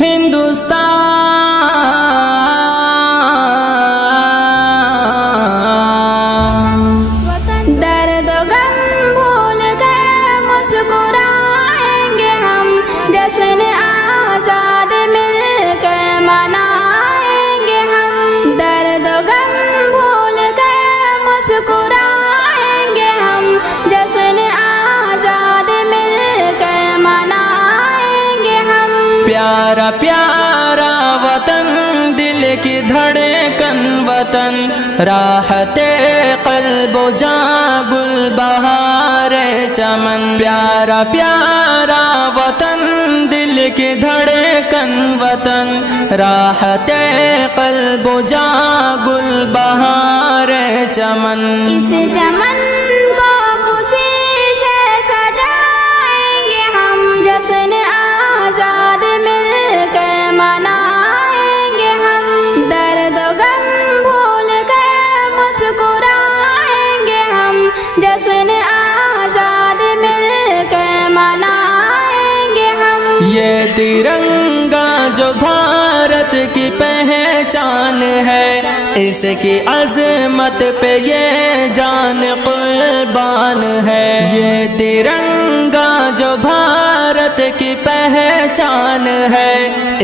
हिंदुस्तान। दर्द गम भूल कर मुस्कुराएंगे हम, जश्न आजाद मिलकर मनाएंगे हम। दर्द गम भूल कर मुस्कुराएंगे हम, जश्न आजाद मिलकर मनाएंगे हम। प्यारा प्यारा वतन, दिल की धड़कन वतन, राहते क़ल्बो जाँ गुल बहारे चमन। प्यारा प्यारा वतन, दिल की धड़कन वतन, राहते क़ल्बो जाँ गुल बहारे चमन। इस चमन को खुशी से सजाएंगे हम, जश्न आजाद मिलकर मनाएंगे हम। दर्द गम भूल कर मुस्कुराएंगे हम, जश्न आजाद मिलकर मनाएंगे हम। ये तिरंगा जो भारत की पहचान है, इसकी अज़मत पे ये जान कुर्बान है। ये तिरंगा जो भारत की पहचान है,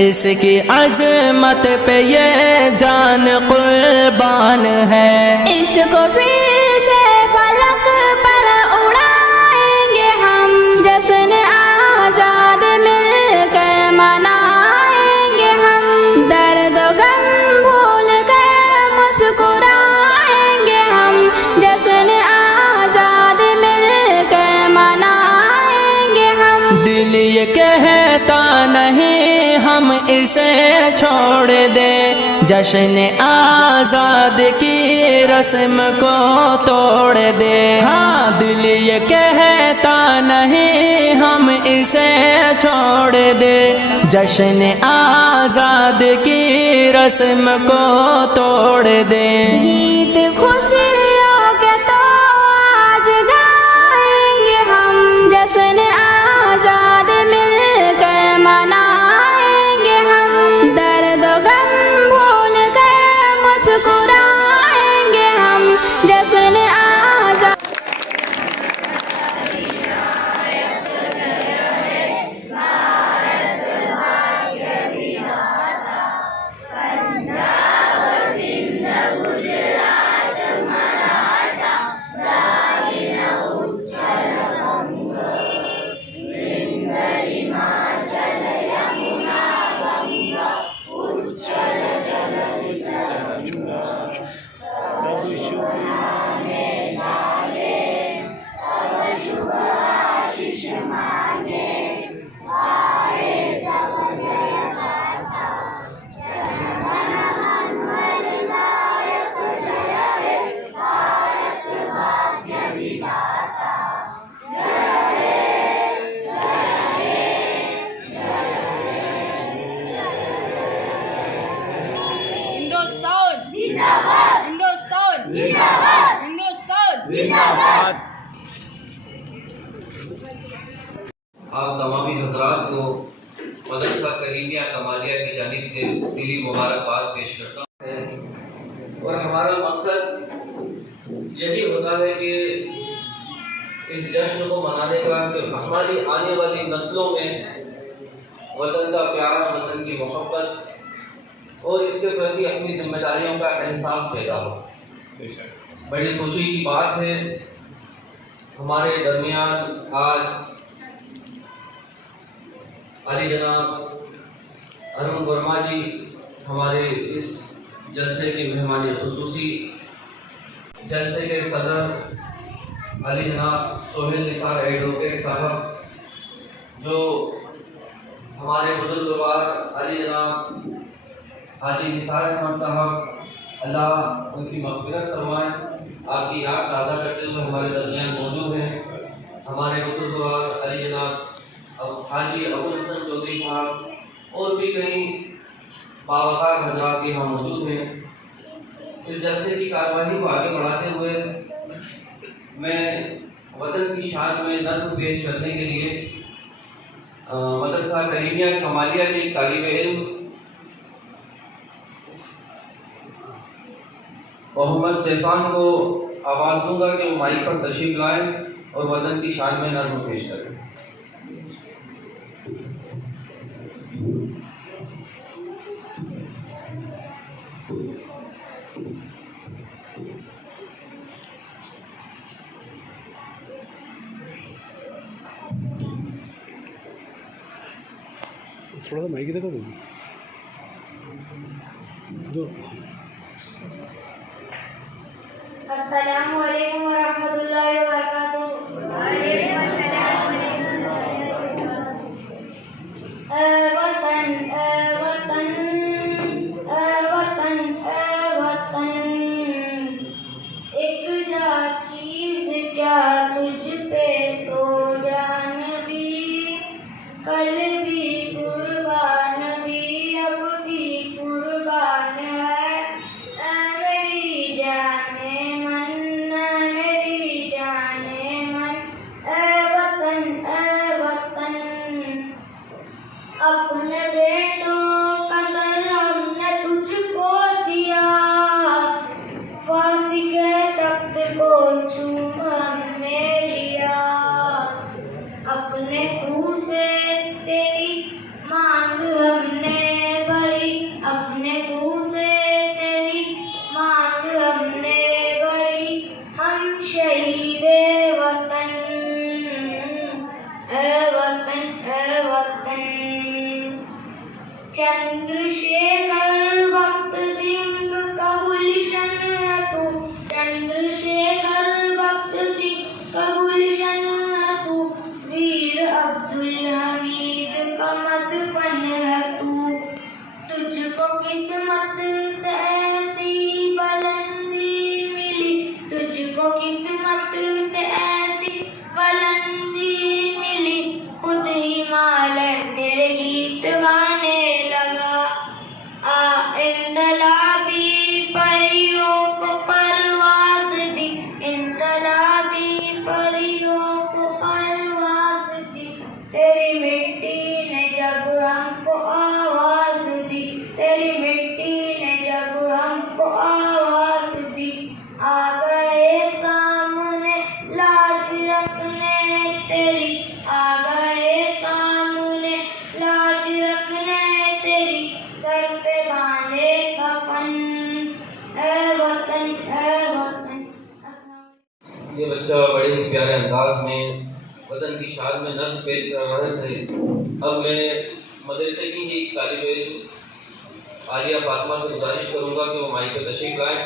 इसकी अज़मत पे ये जान कुर्बान है। इसको फिर से फलक पर उड़ाएंगे हम, जश्न आजाद मिलकर मनाएंगे हम। दर्द गम भूल कर मुस्कुराएंगे हम, जश्न आजाद मिलकर मनाएंगे हम। दिल ये कहता नहीं हम इसे छोड़ दे, जश्न आज़ाद की रस्म को तोड़ दे। हाँ, दिल ये कहता नहीं हम इसे छोड़ दे, जश्न आज़ाद की रस्म को तोड़ दे। गीत खुशियों के तो आज गाएंगे हम, जश्न आजाद मिलकर मनाएंगे हम। दर्द गम भूल कर मुस्कुराएंगे हम, जश्न आजाद। हिंदुस्तान जिंदाबाद, हिंदुस्तान जिंदाबाद। आप तमामी हज़रात को मदरसा करीमिया कमालिया की जानिब से दिली मुबारकबाद पेश करता हूँ। और हमारा मकसद यही होता है कि इस जश्न को मनाने का कि हमारी आने वाली नस्लों में वतन का प्यार, वतन की मोहब्बत और इसके प्रति अपनी जिम्मेदारियों का एहसास पैदा हो। बड़ी खुशी की बात है, हमारे दरमियान आज अली जनाब अरुण वर्मा जी हमारे इस जलसे की मेहमानी खुसूसी, जलसे के सदर अली जनाब सोहेल निसार एडवोकेट साहब, जो हमारे बुजुर्गवार अली जनाब हाजी निसार अहमद साहब, अल्लाह उनकी मग़फ़िरत फरमाए, आपकी याद ताज़ा करते हुए हमारे दरमियान मौजूद हैं। हमारे बुजुर्गवार अली जनाब हाजी अबुल हसन चौधरी साहब और भी कई बावक़ार हज़रात यहाँ मौजूद हैं। इस जलसे की कार्रवाई को आगे बढ़ाते हुए मैं वतन की शान में नज़्म पेश करने के लिए मदरसा करीमिया कमालिया के तालिब इल्म मोहम्मद सैफान को आवाज़ दूंगा कि वो माइक पर तशरीफ लाएं और वतन की शान में नज़्म पेश करें। थोड़ा सा माइक देखो दो। अस्सलामु अलैकुम व रहमतुल्लाहि व बरकातुहू। वतन वतन वतन वतन, एक जा चीज क्या तुझ पे तो जान भी, कल भी कुर्बान भी, अब भी कुर्बान है मेरी जाने मन, मेरी जाने मन। वतन अपने बेटों का सर हमने तुझको दिया, फांसी के तख्त को चूम हमने लिया, अपने खून से तेरी मांग हमने भरी, अपने खून से तेरी मांग हमने भरी, हम शहीद वतन वतन वतन। चंद्रशेखर भक्त सिंह का गुलशन है तू, चंद्रशेखर भक्त सिंह का गुलशन है तू, वीर अब्दुल हमीद का मदफन है तू, तुझको किस्मत से ऐसी बुलंदी मिली, तुझको किस्मत से ऐसी बुलंदी मिली, खुद हिमालय तेरे गीत गाने लगा। इंतलाबी परियों को परवाज़ दी, इंतलाबी परियों को परवाज़ दी, तेरी मिट्टी ने जब हमको आवाज़ दी, तेरी मिट्टी ने जब हमको आवाज़ दी, आ गए सामने लाज रखने तेरी, आ गए सामने लाज रखने तेरी, सर पे बांधे कफन वतन वतन। ये बच्चा बड़े ही प्यारे अंदाज में वतन की शान में नज़्म पेश कर रहे थे। अब मैं मदरसे की ही तालिब इल्म आलिया फातिमा से गुजारिश करूँगा कि वो माइक पर तशरीफ लाएँ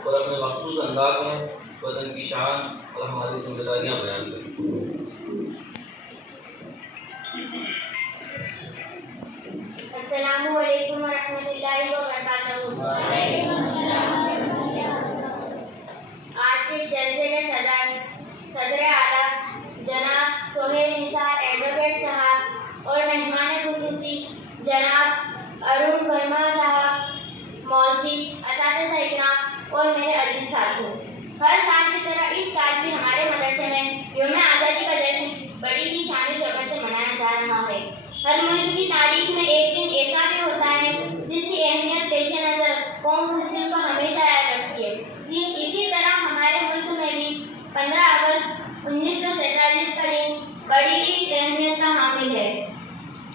और अपने मखसूस अंदाज में वतन की शान और हमारी जिम्मेदारियाँ बयान करें। अस्सलामु अलैकुम व रहमतुल्लाहि व बरकातुहू। आज के जलसे के सदर आला जनाब सोहेल निसार एडवोकेट साहब और मेहमान खुसूसी जनाब अरुण वर्मा साहब, मौलवी, असातिज़ा इकराम और मेरे अजीज साथियों, हर साल की तरह इस साल भी हमारे मदरसे में यौम आज़ादी का जश्न बड़ी ही शान शौकत से मनाया जा रहा है। हर मुल्क की तारीख में एक दिन ऐसा भी होता है जिसकी अहमियत पेश नज़र कौम मुस्लिम को हमेशा याद रखती है। इसी तरह हमारे मुल्क में भी 15 अगस्त 1947 का दिन बड़ी ही अहमियत का हामिल है,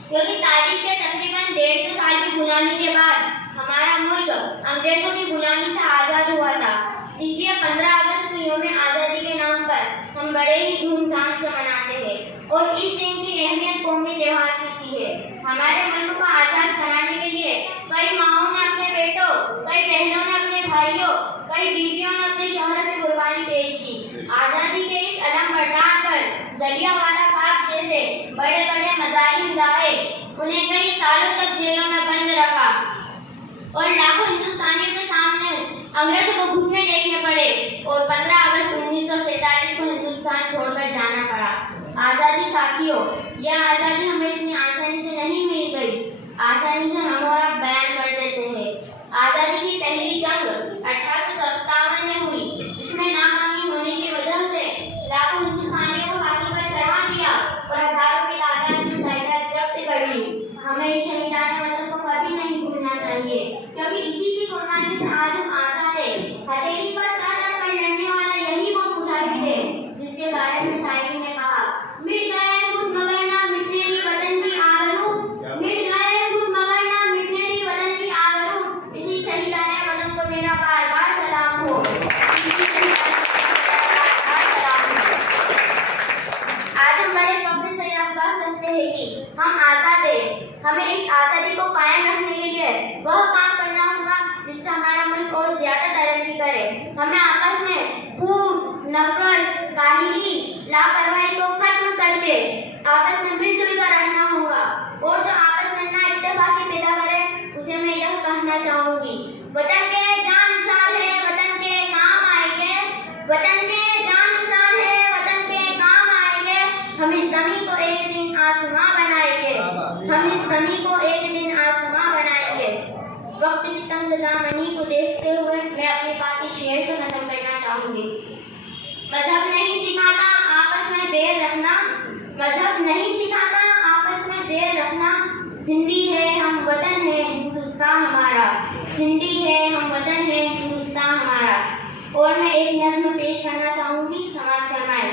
क्योंकि तारीख के तकरीबन 150 साल की गुलामी के बाद हमारा मुल्क अंग्रेजों की गुलामी से आज़ाद हुआ था। इसलिए 15 अगस्त को यौम आज़ादी के नाम पर हम बड़े ही धूमधाम से मनाते हैं और इस दिन की अहमियत कौमी त्योहार की सी है। हमारे मुल्क को आज़ाद कराने के लिए कई माओं ने अपने बेटों, कई बहनों ने अपने भाइयों, कई बीवियों ने अपने शौहर की कुर्बानी पेश की। आज़ादी के इस अलम बरदार पर जलियांवाला बाग जैसे बड़े बड़े मज़ालिम लाए, उन्हें कई सालों तक जेलों में बंद रखा और लाखों हिंदुस्तानियों के सामने अंग्रेजों को घुटने टेकने पड़े और 15 अगस्त 1947 को हिंदुस्तान छोड़कर जाना पड़ा। आज़ादी साथियों, यह आज़ादी हमें इतनी आसानी से नहीं मिल गई, आसानी से हम और आप बयान कर देते हैं। आज़ादी की पहली जंग 1857 में हुई, जिसमें नाकामी होने की वजह से लाखों हिंदुस्तानियों को फांसी पर चढ़ा दिया और हजारों की तादाद में कुर्बानी से आज हम आजाद है। हथेली पर सर रखकर लड़ने वाला यही वो मुजाहिद है जिसके बारे में शायरी ने कहा, मिट गए खुद मगर ना मिटने की वतन की आबरू, मिट गए खुद मगर ना मिटने की वतन की आबरू, इसी शहीदाने वतन को मेरा बार बार सलाम हो। आज हम बड़े फख्र से यह कह सकते हैं कि हम आजाद हैं। हमें इस आज़ादी को कायम रखने के लिए वह काम करना होगा जिससे हमारा मुल्क और ज्यादा तरक्की करे। हमें आपस में खून, नफरत, काहिली, लापरवाही को खत्म करके आपस में मिलजुल कर रहना होगा। और जो आपस में ना इत्तेफाकी पैदा करे उसे मैं यह कहना चाहूंगी, वतन के जान निसार है, वतन के काम आएंगे, वतन के जान निसार है, वतन के काम आएंगे। हम इस जमीन को एक दिन आसमां बनाएंगे, हम इस जमीन को एक दिन आसमां बनाएंगे। वक्त की तंग दामनी को देखते हुए मैं अपनी बात शेर से खत्म करना चाहूंगी। मजहब नहीं सिखाता आपस में बैर रखना, मजहब नहीं सिखाता आपस में बैर रखना। हिंदी है हम वतन है हिंदुस्तान हमारा, हिंदी है हम वतन है हिंदुस्तान हमारा। और मैं एक नज़्म पेश करना चाहूंगी, समाज फरमाए।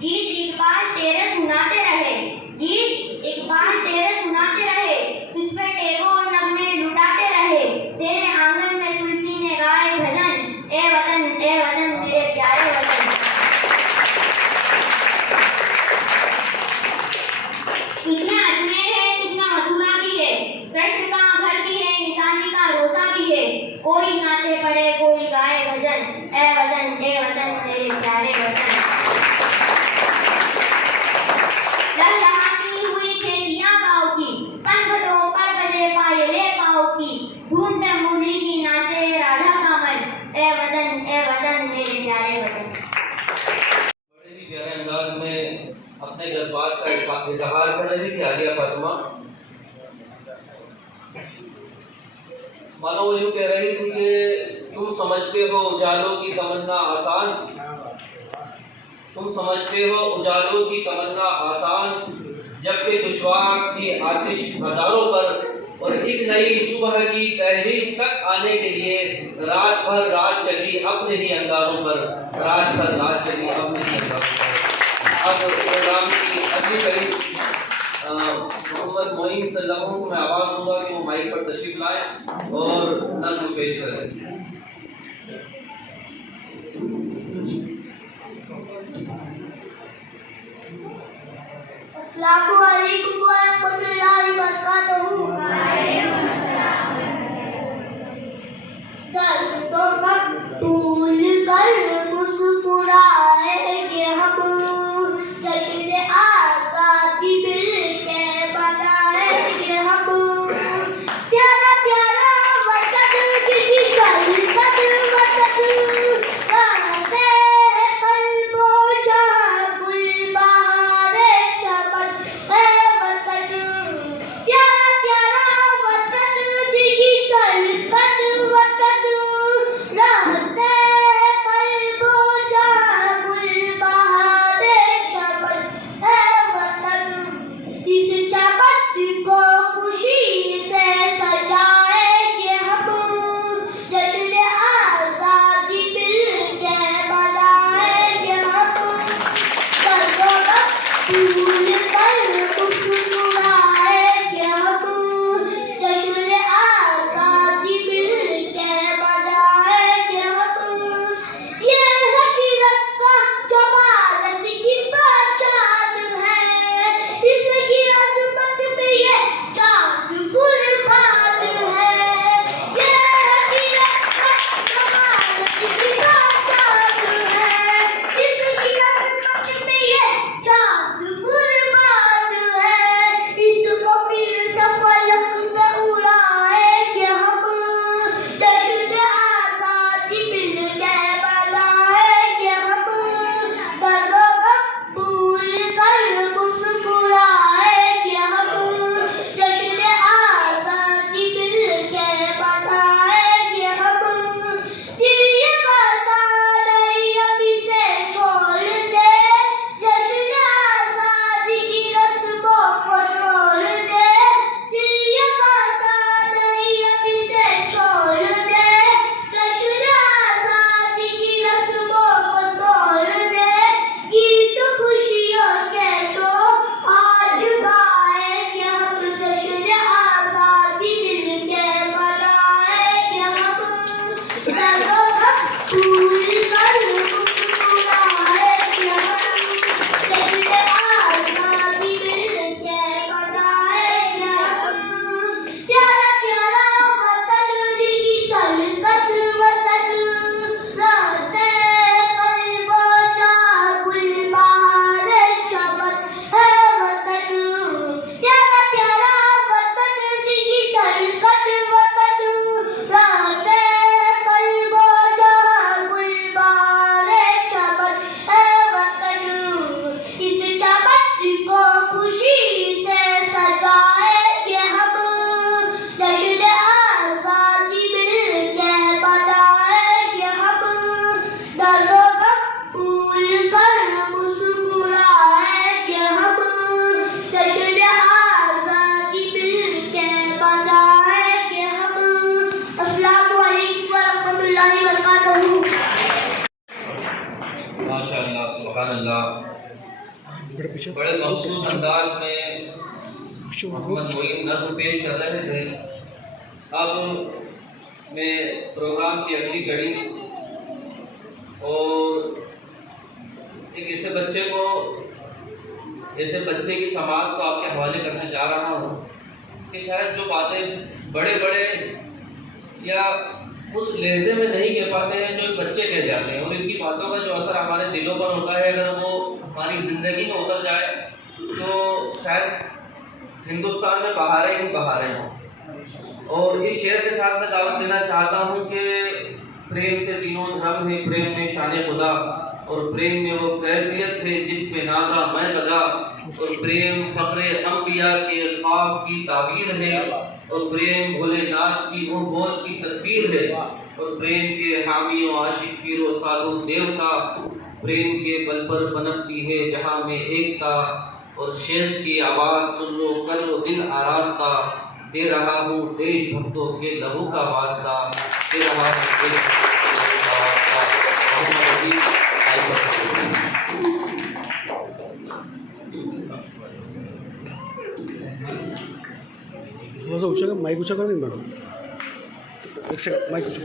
गीत इकबाल तेरे सुनाते रहे, गीत इकबाल तेरे सुनाते रहे, तुझ पे टेगो और नगमे लुटाते रहे, तेरे आंगन में तुलसी ने गाए भजन, ए वतन मेरे प्यारे वतन। तुझमें अजमेर है, तुझमें मथुरा भी है, कृष्ण का घर भी है, निशानी का रोजा भी है, कोई गाते पड़े कोई गाए भजन, ए वतन मेरे प्यारे वतन। लहलहाती हुई खेतियां गाँव की, पनघटों पर बजे पायले पाँव की, धूम पे मुरली की नाचे राधा कामन, ए वतन मेरे प्यारे वतन। बड़े ही गहरे अंदाज में अपने जज्बात का इजहार कर रही थी आलिया फातिमा। मानो वो यूँ कह रही थी कि तुम समझते हो उजालों की तमन्ना आसान, तुम समझते हो उजालों की तमन्ना आसान, जबकि दुश्वार थी आतिश हजारों पर, और एक नई सुबह की तहरीक तक आने के लिए रात भर रात चली अपने ही अंगारों पर, रात भर रात चली अपने ही अंगारों पर। अब प्रोग्राम की अगली कड़ी मोहम्मद मोइन सल्लल्लाहु को मैं आवाज़ दूंगा कि वो माइक पर तशरीफ लाएं और नज़्म पेश करें। अस्सलामु अलैकुम व रहमतुल्लाहि व बरकातहू। दर्द तो मकबूल कर मुस्कुराएंगे हम, जश्न आज़ादी मिलके मनाएंगे हम। प्यारा प्यारा वतन जिसकी कलकत वतन, गाते हैं कल्बो जहाँ गुल बहारे चमन, है वतन। प्यारा माशाल्लाह बड़े मखसूस अंदाज में मोहम्मद मोइन नज़्म पेश कर रहे थे। अब मैं प्रोग्राम की अगली कड़ी और एक ऐसे बच्चे की समाज को आपके हवाले करने जा रहा हूँ कि शायद जो बातें बड़े बड़े या उस लहजे में नहीं कह पाते हैं जो बच्चे कह जाते हैं, और इनकी बातों का जो असर हमारे दिलों पर होता है, अगर वो हमारी ज़िंदगी में उतर जाए तो शायद हिंदुस्तान में बहारें ही बहारें हों। और इस शेर के साथ मैं दावत देना चाहता हूँ कि प्रेम से तीनों धर्म है, प्रेम में शान खुदा, और प्रेम में वो कैफियत है जिस पे नाजा मैं लगा, और प्रेम फख्रे अंबिया के ख्वाब की ताबीर है, और प्रेम भोलेनाथ की वो बोल की तस्वीर है, और प्रेम के हामी और आशिक पीरो साधु देवता, प्रेम के बल पर पनपती है जहाँ में एकता, और शेर की आवाज़ सुन लो कर लो दिल आरास्ता, दे रहा हूँ देश भक्तों के लहू का वास्ता, दे रहा हूँ देश भक्तों के लहू का वास्ता। थोड़ा सा ऊंचा माइक ऊंचा कर दें मैडम, एक सेकंड माइक ऊंचा।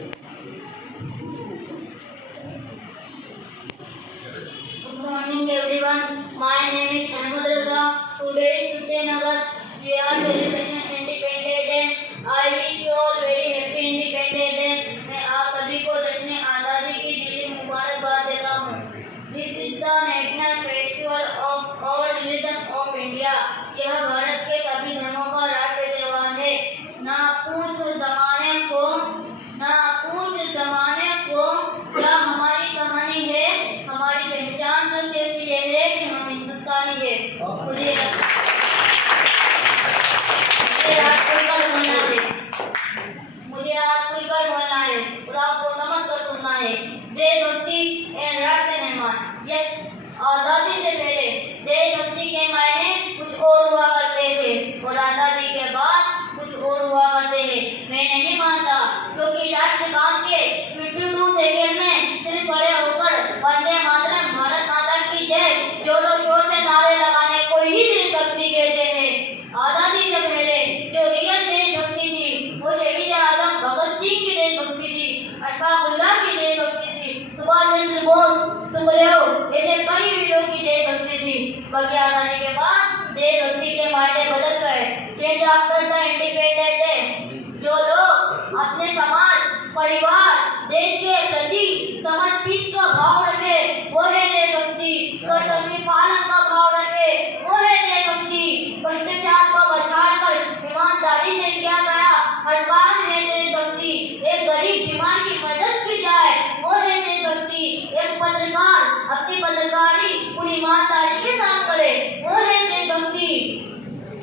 Good morning everyone. My name is Ahmed Raza. Today is Srinagar. We are celebrating Independence Day. I wish you all very happy Independence Day. मैं आप सभी को जश्न आज़ादी की दिली मुबारकबाद देता हूँ। This is the national festival of all religions of India. यह भारत के सभी धर्मों का राष्ट्रीय त्योहार है। ना पूछ ज़माने को क्या हमारी कहानी है, हमारी पहचान तो सिर्फ ये है कि हम हिंदुस्तानी है। मुझे आज खुलकर बोलना है और आपको समझ कर सुनना है। देशभक्ति एवं राष्ट्र निर्माण। यस, आज़ादी से पहले देशभक्ति के मायने कुछ और हुआ करते थे और आज़ादी के बाद कुछ और हुआ करते हैं। मैं नहीं मानता, क्योंकि राष्ट्रगान के 52 सेकंड में सिर्फ खड़े होकर वंदे मातरम, भारत माता की जय जोरों शोर से नारे लगाने को ही देशभक्ति कहते हैं। आज़ादी से पहले जो रियल देशभक्ति थी वो शहीद आजम भगत सिंह की देशभक्ति थी, अशफाकुल्लाह की देशभक्ति थी, सुभाष चंद्र बोस, सुखदेव, ऐसे कई वीरों की देशभक्ति थी। बाकी आज़ादी के बाद देशभक्ति के मायने बदल गए। Change after the independence day. जो लोग अपने समाज, परिवार, देश के प्रति समर्पित का भाव रखे वो है देशभक्ति। कर्तव्य पालन का भाव रखे वो है देशभक्ति। भ्रष्टाचार को बचाकर ईमानदारी से किया गया हर काम है देशभक्ति। एक गरीब बीमार की मदद की जाए वो है देशभक्ति। एक पत्रकार अपनी पत्रकारी पूरी ईमानदारी के साथ करे वो है देशभक्ति।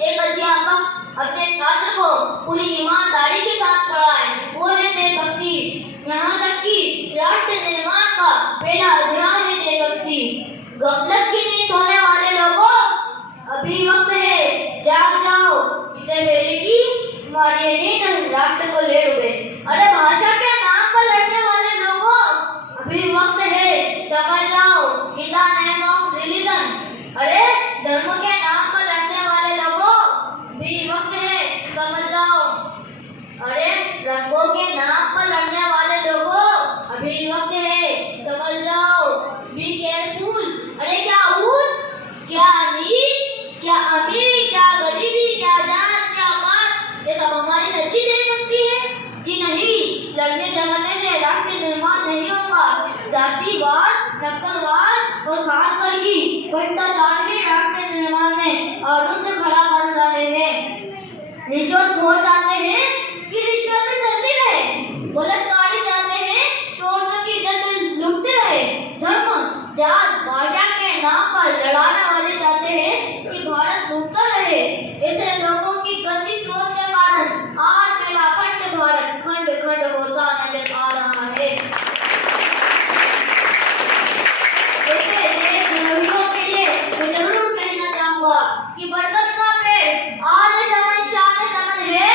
एक अध्यापक अपने छात्र को पूरी ईमानदारी के साथ पढ़ाए वो है देशभक्ति। यहाँ तक कि राष्ट्र निर्माण का पहला अध्याय है देशभक्ति। गफलत की नींद सोने वाले लोगों, अभी वक्त है, जाग जाओ, इससे पहले कि तुम्हारी नींद राष्ट्र को ले डूबे। अरे भाषा के नाम पर लड़ने वाले लोगों, अभी वक्त है, समझ जाओ, in the name of religion. अरे धर्म के नाम पर लड़ने वाले लोगों, अभी वक्त है, समझ जाओ। अरे रंगों के नाम पर लड़ने वाले लोगों, अभी वक्त है, समझ जाओ। Be careful. अरे क्या ऊंच, क्या नीच, क्या अमीरी, क्या गरीबी, क्या जात, क्या बात, ये सब हमारी सच्ची देशभक्ति है? जी नहीं, लड़ने झगड़ने से राष्ट्र निर्माण नहीं होगा। जातिवाद, नक्सलवाद और खासकर की भ्रष्टाचार भी राष्ट्र निर्माण में अरुद्ध खड़ा कर रहे हैं। रिश्वतखोर चाहते हैं कि रिश्वत चलती रहे, बलात्कारी चाहते हैं कि औरतों की इज्जत लुटते रहे। धर्म, जात, भाषा के नाम पर लड़ाने वाले चाहते हैं कि भारत लूटता रहे। ऐसे लोगों की गंदी सोच के कारण आज मेरा अखंड भारत खंड खंड होता नजर आ रहा है। ऐसे देशद्रोहियों के लिए मैं जरूर कहना चाहूँगा कि बरगद का पेड़ आज चमन शान चमन है,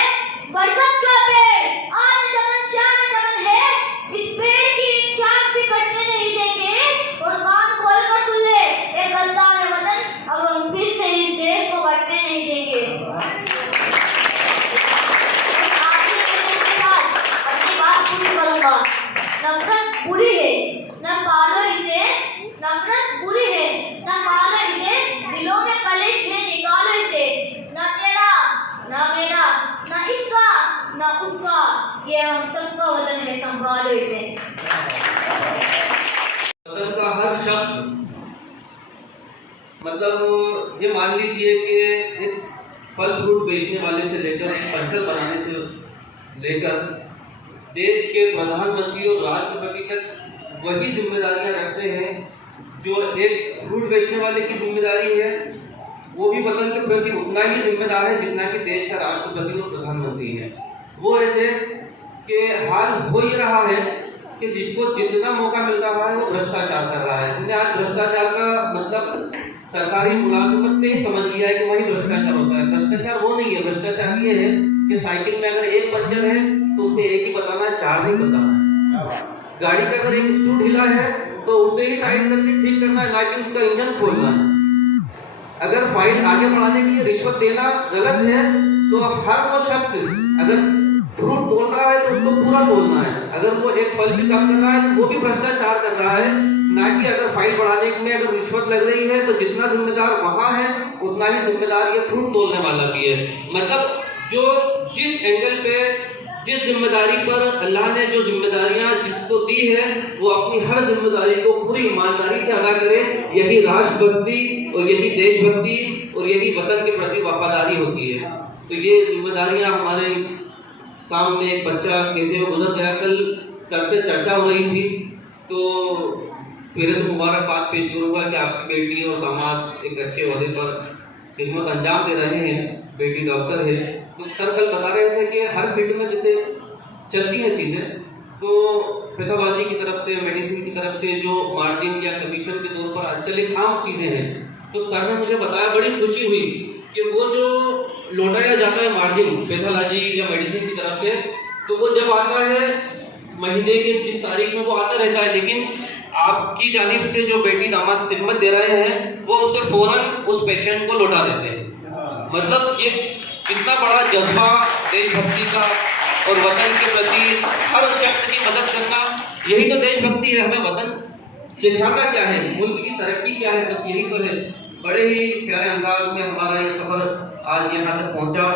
अपना उसका, ये हम सबका वतन है, संभाल लेते हैं। वतन का हर शख्स, मतलब ये मान लीजिए कि एक फल फ्रूट बेचने वाले से लेकर एक पंचर बनाने से लेकर देश के प्रधानमंत्री और राष्ट्रपति तक वही जिम्मेदारियां रखते हैं जो एक फ्रूट बेचने वाले की जिम्मेदारी है। वो भी वतन के प्रति उतना ही जिम्मेदार है जितना कि देश का राष्ट्रपति और प्रधानमंत्री है। वो ऐसे कि हाल हो ही रहा है कि जिसको जितना मौका मिल रहा है वो भ्रष्टाचार कर रहा है। हमने आज भ्रष्टाचार का मतलब सरकारी मुलाजमत ने ही समझ लिया है कि वही भ्रष्टाचार होता है। भ्रष्टाचार वो नहीं है, भ्रष्टाचार ये है कि साइकिल में अगर एक पंचर है तो उसे एक ही बताना है, चार नहीं बताना है। गाड़ी का अगर एक स्क्रू ढीला है तो उसे ही टाइट करके ठीक करना है, ना कि उसका इंजन खोलना है। अगर फाइल आगे बढ़ाने के लिए रिश्वत देना गलत है तो हर वो शख्स अगर फ्रूट तोड़ रहा है तो उसको पूरा तोड़ना है। अगर वो एक फल भी कम कर रहा है तो वो भी भ्रष्टाचार कर रहा है, ना कि अगर फाइल बढ़ाने में अगर रिश्वत लग रही है तो जितना जिम्मेदार वहां है उतना ही जिम्मेदार ये फ्रूट तोड़ने वाला भी है। मतलब जो जिस एंगल पे जिस जिम्मेदारी पर अल्लाह ने जो जिम्मेदारियां जिसको दी है वो अपनी हर जिम्मेदारी को पूरी ईमानदारी से अदा करे। यही राष्ट्रभक्ति और यही देशभक्ति और यही वतन के प्रति वफादारी होती है। तो ये जिम्मेदारियां हमारे सामने एक बच्चा कहते हुए गुजर गया। कल सर से चर्चा हो रही थी तो फिर तो मुबारकबाद पेश करूंगा कि आपकी बेटी और दामाद एक अच्छे ओहदे पर खिदमत अंजाम दे रहे हैं। बेटी डॉक्टर है। तो सर कल बता रहे थे कि हर फील्ड में जैसे चलती हैं चीज़ें, तो पैथोलॉजी की तरफ से, मेडिसिन की तरफ से जो मार्जिन या कमीशन के तौर पर आजकल एक आम चीज़ें हैं। तो सर ने मुझे बताया, बड़ी खुशी हुई कि वो जो लौटाया जाता है मार्जिन पैथोलॉजी या मेडिसिन की तरफ से, तो वो जब आता है महीने के जिस तारीख में वो आता रहता है, लेकिन आपकी जानिब से जो बेटी दामाद खिदमत दे रहे हैं वो उसे फौरन उस पेशेंट को लौटा देते हैं। मतलब ये कितना बड़ा जज्बा देशभक्ति का और वतन के प्रति हर शख्स की मदद करना, यही तो देशभक्ति है। हमें वतन सिखाना क्या है, मुल्क की तरक्की क्या है, बस यही तो है। बड़े ही प्यारे अंदाज में हमारा ये सफर आज यहाँ तक पहुँचा।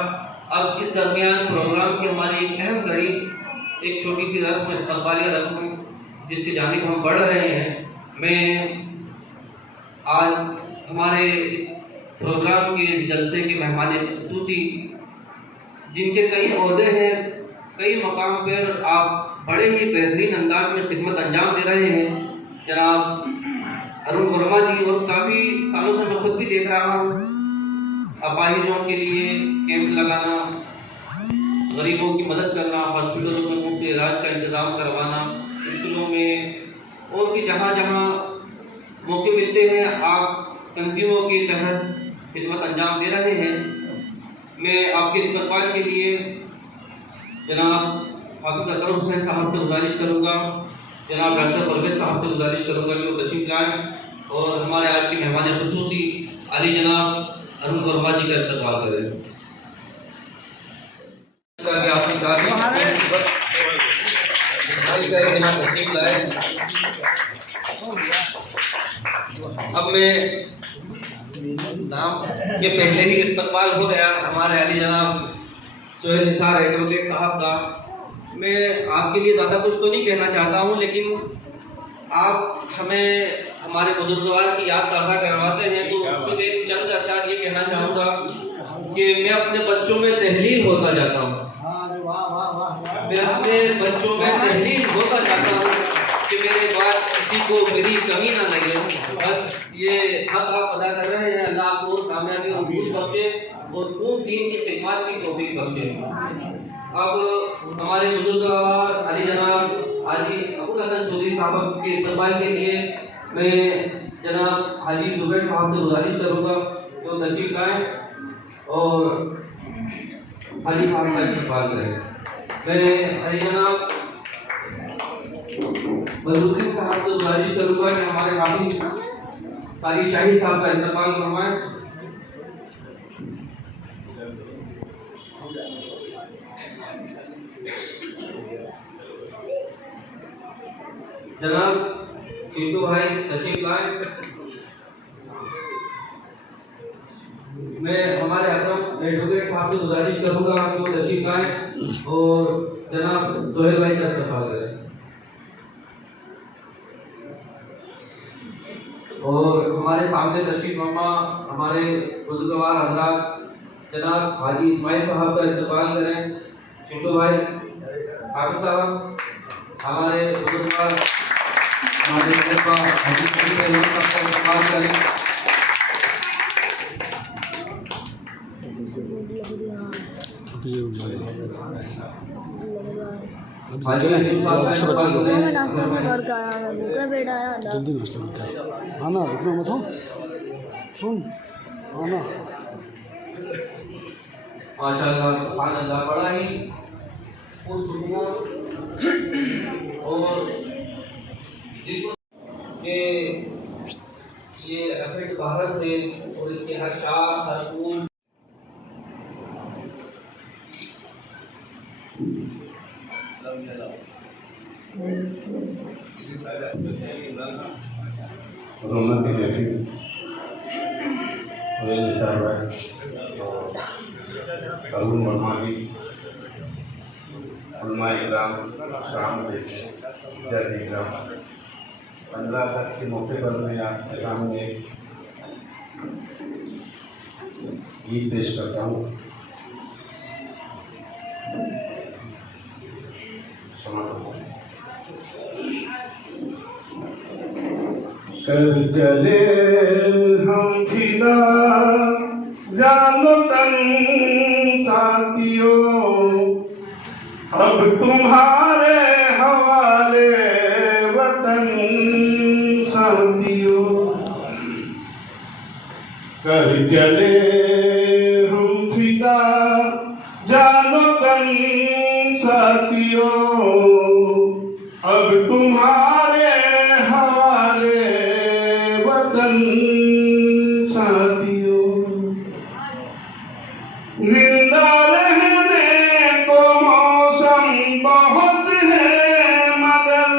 अब इस दरमियान प्रोग्राम की हमारी एक अहम कड़ी, एक छोटी सी रस्म, इस्तकबालिया रस्म जिसकी जानिब हम बढ़ रहे हैं। मैं आज हमारे प्रोग्राम के जलसे के मेहमान खुसूसी जिनके कई ओहदे हैं, कई मकाम पर आप बड़े ही बेहतरीन अंदाज में खिदमत अंजाम दे रहे हैं, जनाब अरुण वर्मा जी। और काफ़ी सालों से मैं खुद भी देख रहा हूँ अपाहिजों के लिए कैंप लगाना, गरीबों की मदद करना, हॉस्पिटलों में मुफ्त इलाज का इंतज़ाम करवाना, स्कूलों में और भी जहाँ जहाँ मौके मिलते हैं आप तंजीमों के तहत खिदमत अंजाम दे रहे हैं। मैं आपके इस्तकबाल के लिए जनाब हाफिज़ अकरम हुसैन साहब से गुजारिश करूँगा, जनाब डॉक्टर परवेज साहब से गुजारिश करूँगा कि वो तशरीफ लाएँ और हमारे आज के मेहमान खुसूसी अली जनाब अरुण वर्मा जी का इस्तकबाल करें। आपने अब मैं नाम के पहले ही इस्तकबाल हो गया हमारे अली जनाब सोहेल निसार एडवोकेट साहब का। मैं आपके लिए ज़्यादा कुछ तो नहीं कहना चाहता हूँ, लेकिन आप हमें हमारे बुजुर्गवार की याद ताज़ा करवाते हैं, तो सिर्फ एक चंद अशार ये कहना चाहूँगा कि मैं अपने बच्चों में तहलील होता जाता हूँ। मैं अपने बच्चों में तहलील होता जाता हूँ कि मेरे बाद किसी को मेरी कमी ना लगे। बस ये हक आप अदा कर रहे हैं। अल्लाह आपको कामयाबी और बूझ बख्शे और खूब दीन की खिदमत की तौफीक बख्शे। अब हमारे बुजुर्गवार अली जनाब हाजी अबुल हसन चौधरी साहब के इस्तकबाल के लिए मैं जनाब हाजी जुबैर साहब से गुजारिश करूँगा कि वो तशरीफ लाएँ और हाजी साहब का इस्तकबाल करें। मैं अली जनाब बदरुद्दीन साहब से गुजारिश करूँगा कि हमारे हाफिज़ कारी शाही साहब का इस्तकबाल फरमाएं। जनाब चिंटू भाई तशरीफ लाएं। मैं हमारे अकरम एडवोकेट साहब से गुजारिश करूंगा कि वो तशरीफ लाएं और जनाब सोहेल भाई का इस्तेमाल करें। और हमारे सामने तशरीफ फरमा हमारे बुजुर्गवार हजरात जनाब हाजी इस्माइल साहब का इस्तेमाल करें। चिंटू भाई हाफिज साहब हमारे बुजुर्गवार हमारे हाजी इस्माइल साहब का इस्तेमाल करें। मैं नाश्ता नहीं करके आया, मैं भूखे बैठा आया था। जल्दी नाश्ता करके आना, रुकना मत हो, सुन आना। माशाअल्लाह सुभान अल्लाह, बड़ा ही पुरसुकून और जिनको के ये अखंड भारत है और इसके हर शाह हर फूल रोमन की बेटी निशार भाई और अरुण वर्मा जी, उलमा इकराम, शाम जज इकराम, 15 अगस्त के मौके पर मैं आपके सामने गीत पेश करता हूँ। कर चले हम फिदा जानो तन साथियों, अब तुम्हारे हवाले वतन साथियों। कर चले हम फिदा जानो तन साथियों, अब तुम्हारे हवाले वतन साथियों। जिंदा रहने को मौसम बहुत है मगर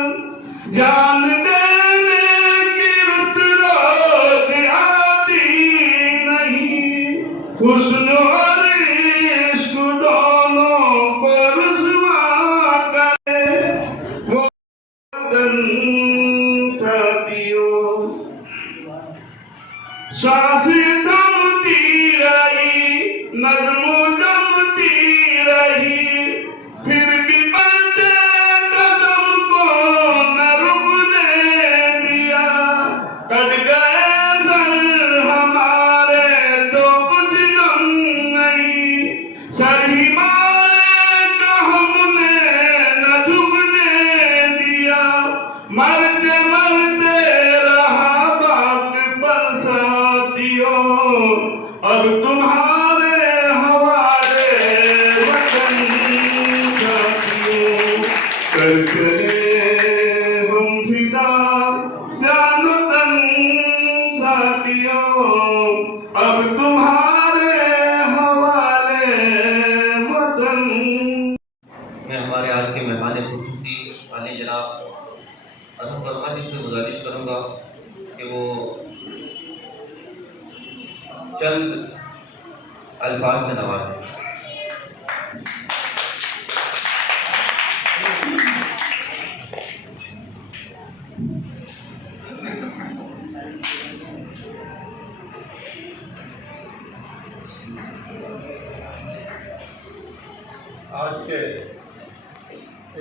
जान देने की रुत रोज आती नहीं। हुस्न और इश्क दोनों को रुसवा करे वो वतन साथियों। सांसें थमती रही, नज़्म जमती रही, फिर भी बढ़ते कदम को न रुकने दिया। कट गए सर हमारे तो कुछ गम नहीं, सर ही मारे तो हमने न झुकने दिया। मरते मरते रहा बात पर साथियों, अब तुम्हारे हवाले वतन साथियों। कर चले हम फिदा जानो तन साथियों, अब तुम्हारे हवाले वतन। मैं हमारे आज के मेहमान खुसूसी वाले जनाब अरुण वर्मा जी से गुजारिश करूँगा कि वो चंद अल्फाज में नवाजें। आज के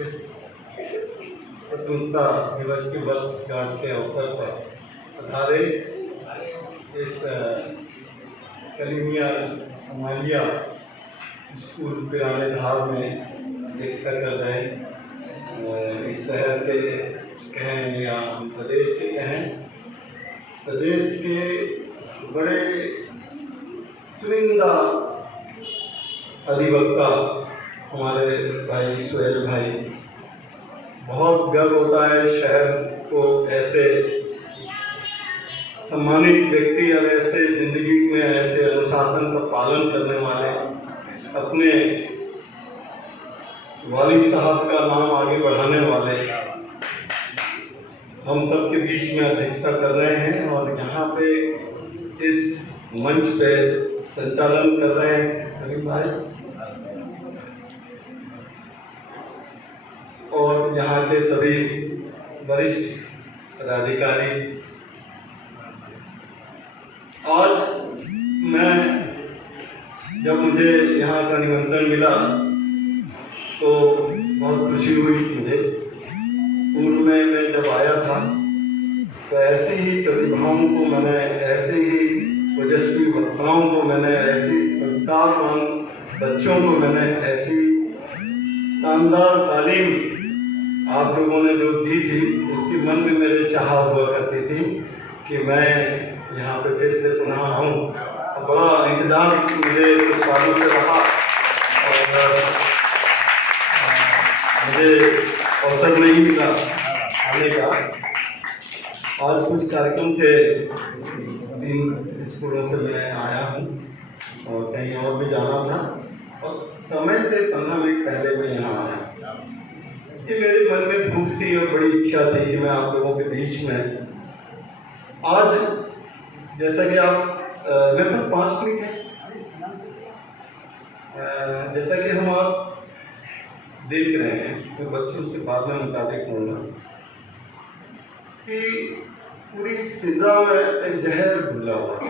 इस स्वतंत्रता दिवस की वर्षगांठ के अवसर पर आधारित इस कलीमिया मालिया स्कूल पुराने धार में दीक्षा कर रहे हैं। इस शहर के कहें या प्रदेश के कहें, प्रदेश के बड़े चुनिंदा अधिवक्ता हमारे भाई सोहेल भाई, बहुत गर्व होता है शहर को ऐसे सम्मानित व्यक्ति और ऐसे जिंदगी में ऐसे अनुशासन का पालन करने वाले अपने वालिद साहब का नाम आगे बढ़ाने वाले हम सब के बीच में अध्यक्षता कर रहे हैं और यहाँ पे इस मंच पे संचालन कर रहे हैं करीम भाई और यहाँ के सभी वरिष्ठ पदाधिकारी, आज मैं जब मुझे यहाँ का निमंत्रण मिला तो बहुत खुशी हुई मुझे। पूर्व में मैं जब आया था तो ऐसे ही प्रतिभाओं को मैंने, ऐसे ही ओजस्वी वक्ताओं को मैंने, ऐसी संस्कारवान बच्चों को मैंने, ऐसी शानदार तालीम आप लोगों ने जो दी थी उसकी मन में मेरे चाह हुआ करती थी कि मैं यहाँ पे फिर से पुनः आऊँ। बड़ा इंतजार मुझे कुछ सालों से रहा और मुझे अवसर नहीं मिला आने का। आज कुछ कार्यक्रम के दिन स्कूलों से मैं आया हूँ और कहीं और भी जाना था और समय से 15 मिनट पहले मैं यहाँ आया। ये मेरे मन में भूख थी और बड़ी इच्छा थी कि मैं आप लोगों के बीच में आज, जैसा कि आप लगभग 5 मिनट है, जैसा कि हम आप देख रहे हैं, मैं बच्चों से बाद में मुताबिक होगा कि पूरी फिजा में एक जहर घुला हुआ है।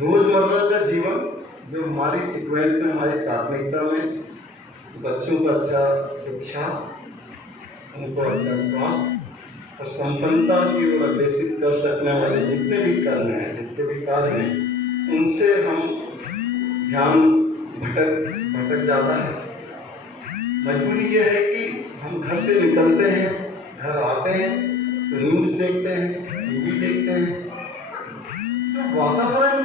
रोजमर्रा का जीवन जो हमारी सीक्वेंस में, हमारी प्राथमिकता में बच्चों को अच्छा शिक्षा, उनको अच्छा स्वास्थ्य और संपन्नता की ओर अग्रसित कर सकने वाले जितने भी कार्य हैं, जितने भी कार्य हैं, उनसे हम ध्यान भटक जाता है। मजबूरी ये है कि हम घर से निकलते हैं, घर आते हैं तो न्यूज़ देखते हैं, टीवी देखते हैं, तो वातावरण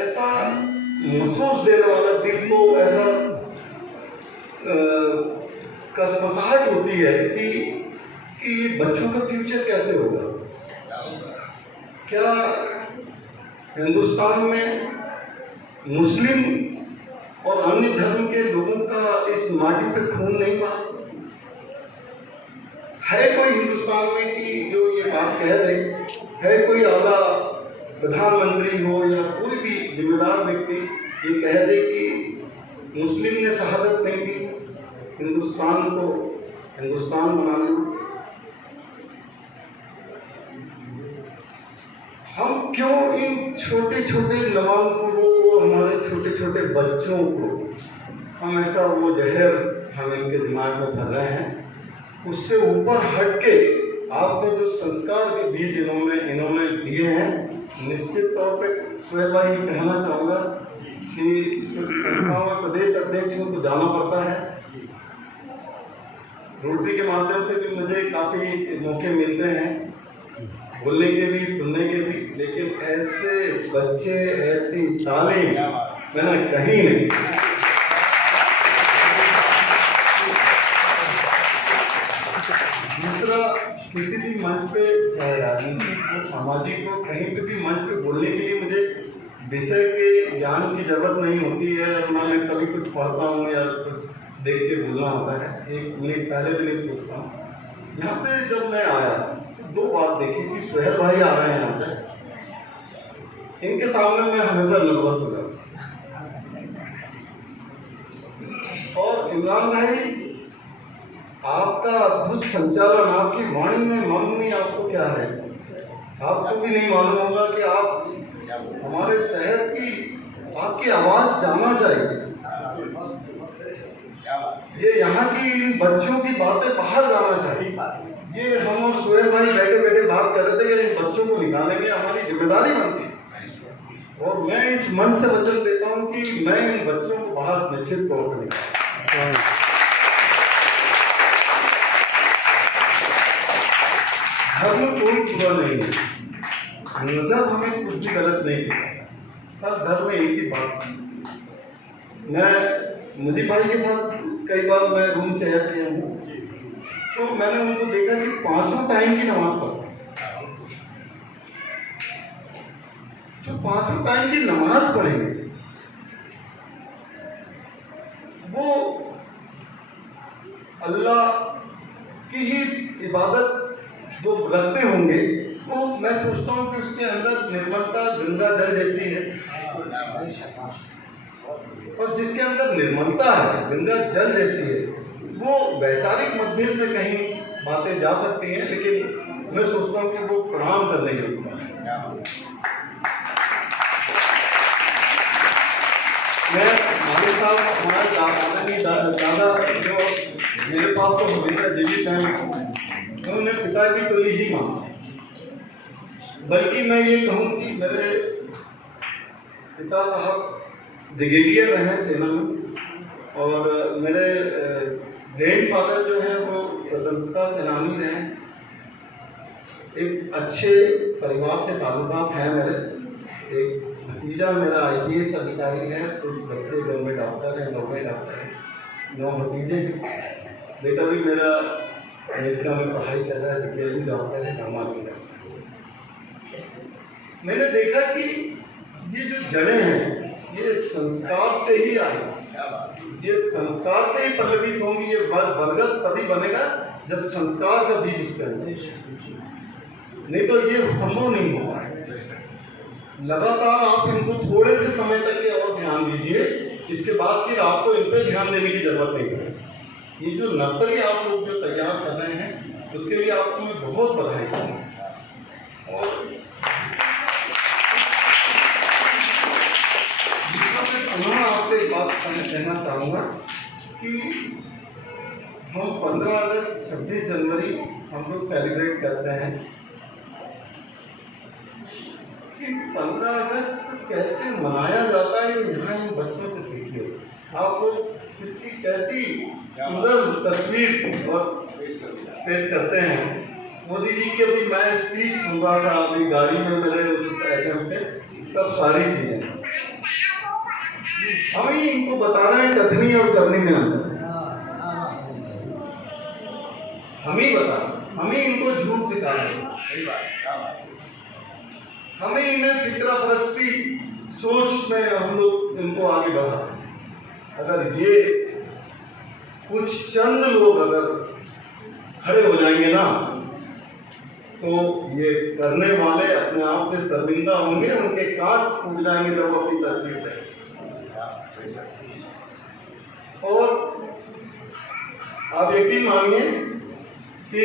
ऐसा महसूस देने वाला, दिल को ऐसा कसमसाहट होती है कि बच्चों का फ्यूचर कैसे होगा। क्या हिंदुस्तान में मुस्लिम और अन्य धर्म के लोगों का इस माटी पे खून नहीं बहा? है कोई हिंदुस्तान में कि जो ये बात कह दे, है कोई आला प्रधानमंत्री हो या कोई भी जिम्मेदार व्यक्ति ये कह दे कि मुस्लिम ने शहादत नहीं दी, हिंदुस्तान को हिंदुस्तान बना लो? हम क्यों इन छोटे छोटे नवांकुरों, हमारे छोटे छोटे बच्चों को हम ऐसा वो जहर हम इनके दिमाग में भर रहे हैं? उससे ऊपर हट के आपने जो संस्कार के बीज इन्होंने दिए हैं, निश्चित तौर पे सुहेल भाई ये कहना चाहूँगा कि संस्थाओं में प्रदेश अध्यक्ष हूँ तो जाना पड़ता है। रोटरी के माध्यम से भी मुझे काफ़ी मौके मिलते हैं बोलने के भी, सुनने के भी, लेकिन ऐसे बच्चे, ऐसी तालीम मैंने कहीं नहीं। दूसरा, किसी भी मंच पे, चाहे राजनीतिक हो, सामाजिक हो, कहीं पे भी मंच पे बोलने के लिए मुझे विषय के ज्ञान की जरूरत नहीं होती है। मैं कभी कुछ पढ़ता हूँ या कुछ देख के बोलना होता है, 1 मिनट पहले भी नहीं सोचता हूँ। यहाँ पे जब मैं आया तो 2 बात देखी कि सुहेल भाई आ रहे हैं यहाँ पे, इनके सामने मैं हमेशा नर्वस हो जाता। और इमरान भाई, आपका अद्भुत संचालन, आपकी वाणी में मम्मी आपको क्या है, आपको भी नहीं मालूम होगा कि आप हमारे शहर की, आपकी आवाज़ जाना चाहिए। ये यहाँ की इन बच्चों की बातें बाहर जाना चाहिए। ये हम और सुहेल भाई बैठे बैठे बात कर रहे थे कि इन बच्चों को निकालेंगे, हमारी जिम्मेदारी बनती है। और मैं इस मन से वचन देता हूँ कि मैं इन बच्चों को बाहर निश्चित तौर पर निकालूंगा। धर्म कोई बुरा नहीं है, मजहब हमें कुछ भी गलत नहीं करता, सब धर्म एक ही बात है। मैं मुझे भाई के साथ कई बार मैं रूम से आया किया हूँ, तो मैंने उनको देखा कि 5 टाइम की नमाज पढ़ते हैं। जो 5 टाइम की नमाज पढ़ेंगे वो अल्लाह की ही इबादत जो रखते होंगे, वो मैं सोचता हूँ कि उसके अंदर निर्मलता गंगा जल जैसी है, और जिसके अंदर निर्मलता है गंगा जल जैसी है, वो वैचारिक मतभेद में कहीं बातें जा सकती हैं, लेकिन मैं सोचता हूँ कि वो प्रणाम करने योग्य है। मैं मालिक साहब हमारे दादा जो मेरे पास तो हमेशा जीवित हैं, उन्होंने पिता की टोली ही माना, बल्कि मैं ये कहूँ कि मेरे पिता साहब ब्रिगेडियर रहे सेना में, और मेरे ग्रैंड फादर जो हैं वो स्वतंत्रता सेनानी रहे। एक अच्छे परिवार से ताल्लुकात हैं मेरे। एक भतीजा मेरा IPS अधिकारी है, कुछ बच्चे गवर्नमेंट डॉक्टर हैं, गवर्नमेंट डॉक्टर हैं, 9 भतीजे। बेटा भी मेरा अमेरिका में पढ़ाई कर रहा है, डिप्लोमा डॉक्टर है, दामाद भी डॉक्टर है। मैंने देखा कि ये जो जड़ें हैं ये संस्कार से ही आई, ये संस्कार से ही पल्लवित होंगी। ये बरगद तभी बनेगा जब संस्कार का बीज उसके अंदर, नहीं तो ये संभव नहीं होगा। लगातार आप इनको थोड़े से समय तक ये और ध्यान दीजिए, इसके बाद फिर आपको इन पर ध्यान देने की जरूरत नहीं पड़ेगी। ये जो नर्सरी आप लोग जो तैयार कर रहे हैं उसके लिए आपको मैं बहुत बधाई दूँगा। और मैं आपसे एक बात कहना चाहूँगा कि हम 15 अगस्त 26 जनवरी हम लोग सेलिब्रेट करते हैं कि 15 अगस्त कैसे मनाया जाता है, यहाँ इन बच्चों से सीखिए। आप लोग इसकी कैसी सुंदर तस्वीर और पेश करते हैं। मोदी जी की अभी मैं स्पीच सुनवा था, अभी गाड़ी में मेरे FM पे सब सारी चीज़ें हम ही इनको बता रहे हैं, कथनी और करनी में अंतर। हम ही बता, हम ही इनको झूठ सिखा रहे हैं, हमें इन्हें फिक्रा परस्ती सोच में हम लोग इनको आगे बढ़ा। अगर ये कुछ चंद लोग अगर खड़े हो जाएंगे ना, तो ये करने वाले अपने आप से शर्मिंदा होंगे, उनके कांच फूट जाएंगे जब वो अपनी तस्वीर देखेंगे। और आप यकीन मानिए कि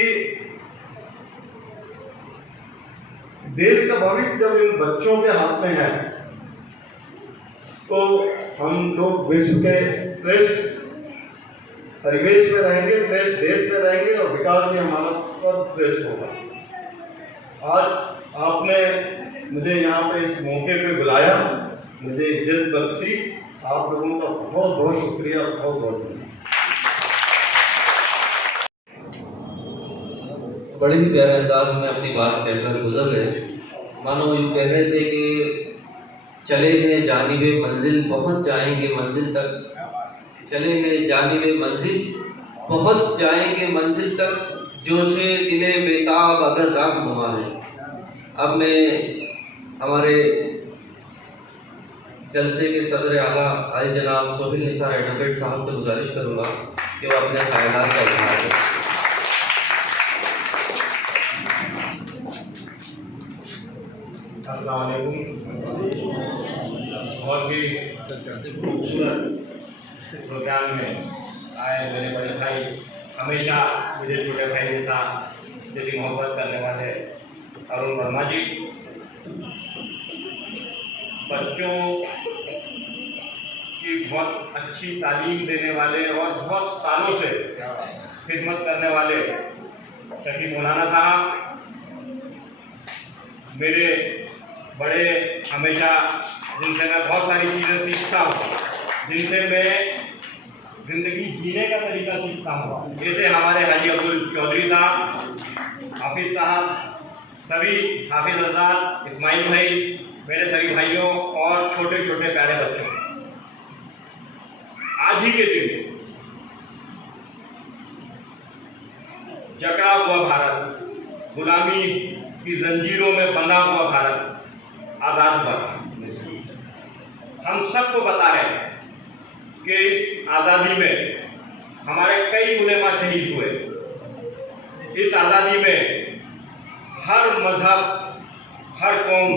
देश का भविष्य जब इन बच्चों के हाथ में है, तो हम लोग विश्व के श्रेष्ठ परिवेश में रहेंगे, श्रेष्ठ देश में रहेंगे, और विकास भी हमारा सर्वश्रेष्ठ होगा। आज आपने मुझे यहाँ पे इस मौके पे बुलाया, मुझे इज्जत बख्शी, आप लोगों का बहुत बहुत शुक्रिया, बहुत बहुत धन्यवाद। बड़े ही प्यारे अंदाज में अपनी बात कहकर गुजर गए। मानो यूँ कह रहे थे कि चलेंगे जानिबे मंजिल पहुँच जाएंगे मंजिल तक, चलेंगे जानिबे मंजिल पहुँच जाएंगे मंजिल तक, जोशे दिले बेताब अगर राह घुमा है। अब मैं हमारे जलसे के सदर आला आई जनाब सोहेल निसार एडवोकेट साहब से गुजारिश करूँगा कि वो अपने ख्यालात का इजहार करें। अस्सलाम वालेकुम। बहुत ही खूबसूरत प्रोग्राम में आए मेरे बड़े भाई, हमेशा मुझे छोटे भाई के साथ दिली मोहब्बत करने वाले अरुण वर्मा जी, बच्चों की बहुत अच्छी तालीम देने वाले और बहुत सालों से खिदमत करने वाले शकीब मौलाना साहब, मेरे बड़े हमेशा जिनसे मैं बहुत सारी चीज़ें सीखता हूँ, जिनसे मैं ज़िंदगी जीने का तरीका सीखता हूँ, जैसे हमारे हाजी अब्दुल चौधरी साहब, हाफिज़ साहब, सभी हाफिज़ आज़ाद, इस्माइल भाई, मेरे सभी भाइयों और छोटे छोटे प्यारे बच्चों, आज ही के दिन जकड़ा हुआ भारत, गुलामी की जंजीरों में बंधा हुआ भारत आज़ाद हुआ। हम सबको पता है कि इस आज़ादी में हमारे कई उलेमा शहीद हुए। इस आज़ादी में हर मजहब, हर कौम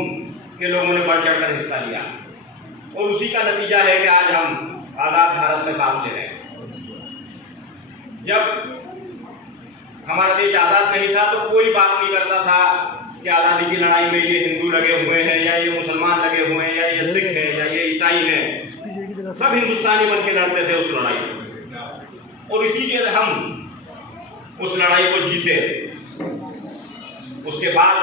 के लोगों ने बढ़ चढ़ कर हिस्सा लिया और उसी का नतीजा है कि आज हम आज़ाद भारत में सांस ले रहे हैं। जब हमारा देश आज़ाद नहीं था तो कोई बात नहीं करता था कि आज़ादी की लड़ाई में ये हिंदू लगे हुए हैं या ये मुसलमान लगे हुए हैं या ये सिख हैं या ये ईसाई हैं। सब हिंदुस्तानी बन के लड़ते थे उस लड़ाई में और इसी के हम उस लड़ाई को जीते। उसके बाद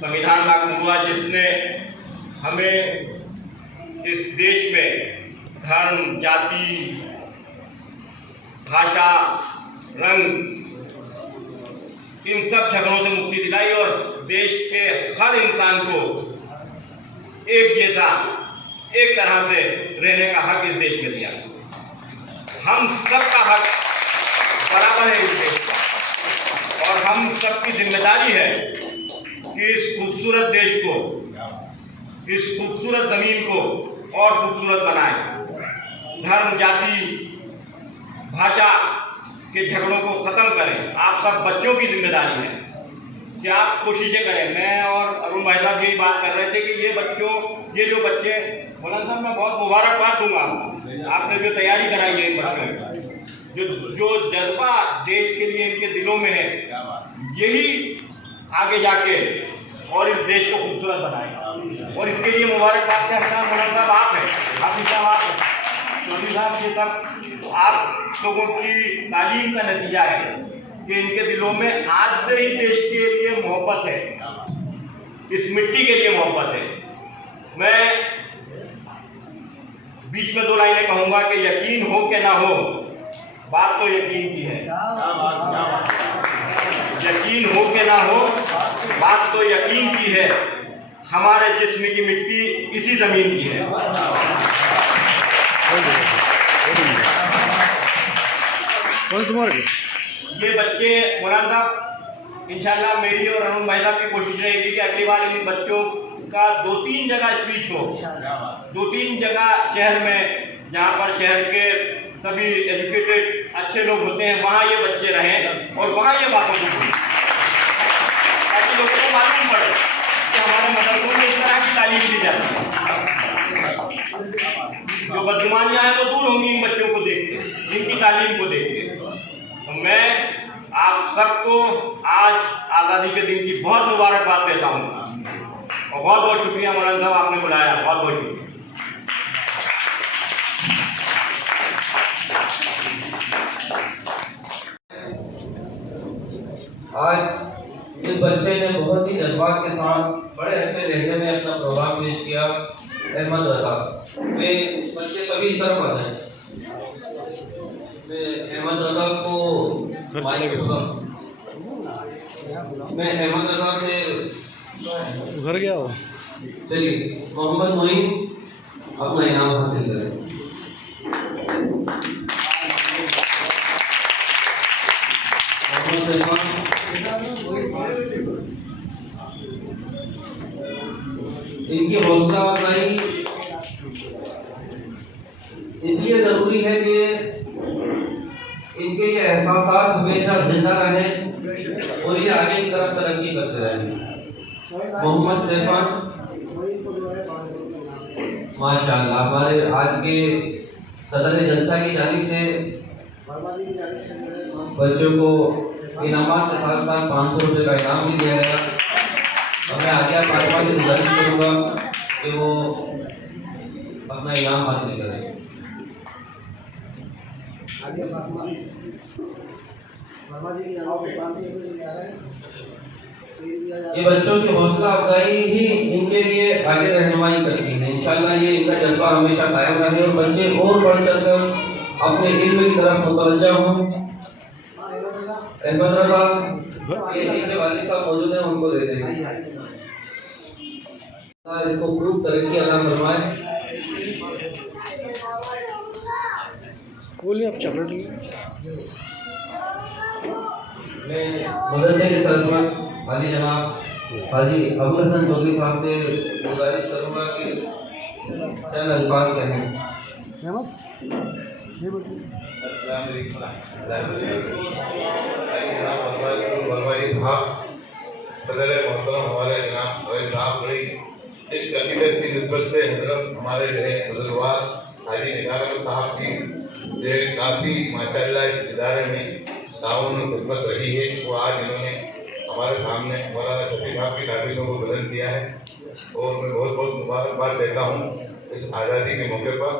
संविधान लागू हुआ जिसने हमें इस देश में धर्म, जाति, भाषा, रंग, इन सब झगड़ों से मुक्ति दिलाई और देश के हर इंसान को एक जैसा, एक तरह से रहने का हक इस देश में दिया। हम सबका हक बराबर है इस देश का और हम सबकी जिम्मेदारी है कि इस खूबसूरत देश को, इस खूबसूरत जमीन को और खूबसूरत बनाएं। धर्म, जाति, भाषा के झगड़ों को खत्म करें। आप सब बच्चों की जिम्मेदारी है कि आप कोशिशें करें। मैं और अरुण भाई साहब यही बात कर रहे थे कि ये जो बच्चे, मौलाना साहब मैं बहुत मुबारकबाद दूंगा आपने जो तैयारी कराई है इन बच्चों, जो जज्बा देश के लिए इनके दिलों में है, यही आगे जाके और इस देश को खूबसूरत बनाएगा। और इसके लिए मुबारकबाद का हकदार मौलाना साहब आप हैं, हाफिज साहब आप हैं, चौधरी साहब, ये सब आप लोगों की तालीम का नतीजा है कि इनके दिलों में आज से ही देश के लिए मोहब्बत है, इस मिट्टी के लिए मोहब्बत है। मैं बीच में 2 लाइनें कहूंगा कि यकीन हो कि ना हो, बात तो यकीन की है। यकीन हो कि ना हो, बात तो यकीन की है। हमारे जिस्म की मिट्टी इसी जमीन की है। ये बच्चे, मौलाना साहब, इंशाल्लाह मेरी और अरुण भाई साहब की कोशिश रहेगी कि अगली बार इन बच्चों का 2-3 जगह स्पीच हो, 2-3 जगह शहर में, जहाँ पर शहर के सभी एजुकेटेड अच्छे लोग होते हैं, वहाँ ये बच्चे रहें और वहाँ ये बातों को सुनें, ताकि लोगों को मालूम पड़े कि हमारे मदरसों में इस तरह की तालीम दी जाती है। जो बदगुमानियाँ हैं वो दूर होंगी इन बच्चों को देख के, इनकी तालीम को देख के। तो मैं आप सबको आज आज़ादी के दिन की बहुत मुबारकबाद देता हूँ और बहुत बहुत शुक्रिया मौलाना साहब, आपने बुलाया, बहुत बहुत शुक्रिया। आज इस बच्चे ने बहुत ही जज्बात के साथ बड़े अच्छे लहजे में अपना प्रोग्राम पेश किया। अहमद रजा, वे बच्चे सभी इस तरफ आ जाए। मैं अहमद रजा को माइक दूंगा। मैं अहमद रजा से घर गया हो। चलिए, मोहम्मद मुईन अपना इनाम हासिल करें। इनकी हौसला अफजाई इसलिए ज़रूरी है कि इनके ये एहसास हमेशा जिंदा रहें और ये आगे की तरफ तरक्की करते रहें। मोहम्मद सैफान, माशाअल्लाह, हमारे आज के सदर जनता की जानिब से बच्चों को इनामात के साथ साथ 500 रुपये का इनाम भी दिया गया। मैं आगे फातिमा से गुजारिश करूँगा कि वो अपना इनाम हासिल करें। ये बच्चों की हौसला अफजाई ही इनके लिए आगे रहनुमाई करती है। इंशाल्लाह ये इनका जज्बा हमेशा कायम रहे और बच्चे और बढ़ चढ़कर अपने इल्म की तरफ मुतवज्जा हों। अहमद रजा, इनके वालिद साहब मौजूद हैं, उनको दे देंगे। इनको खूब तरक्की अता फरमाए। बोलिए आप चल रही मैं मदरसे के सरपंच हाजी जनाब हाजी अबुल हसन चौधरी साहब से गुजारिश करूँगा कि चंद अल्फाज कहें। सदर मोहतरम हमारे जनाब फैज राम भाई इस अकीदत की नस्बत से हजरत हमारे रहे बुजुर्गवार हाजी निगार साहब की जो काफ़ी माशाअल्लाह इस इदारे में ताउन और खिदमत रही है, वो आज इन्होंने हमारे सामने मौलाना शफी साहब की काबिलों को बुलंद किया है और मैं बहुत बहुत मुबारकबाद देता हूँ इस आज़ादी के मौके पर।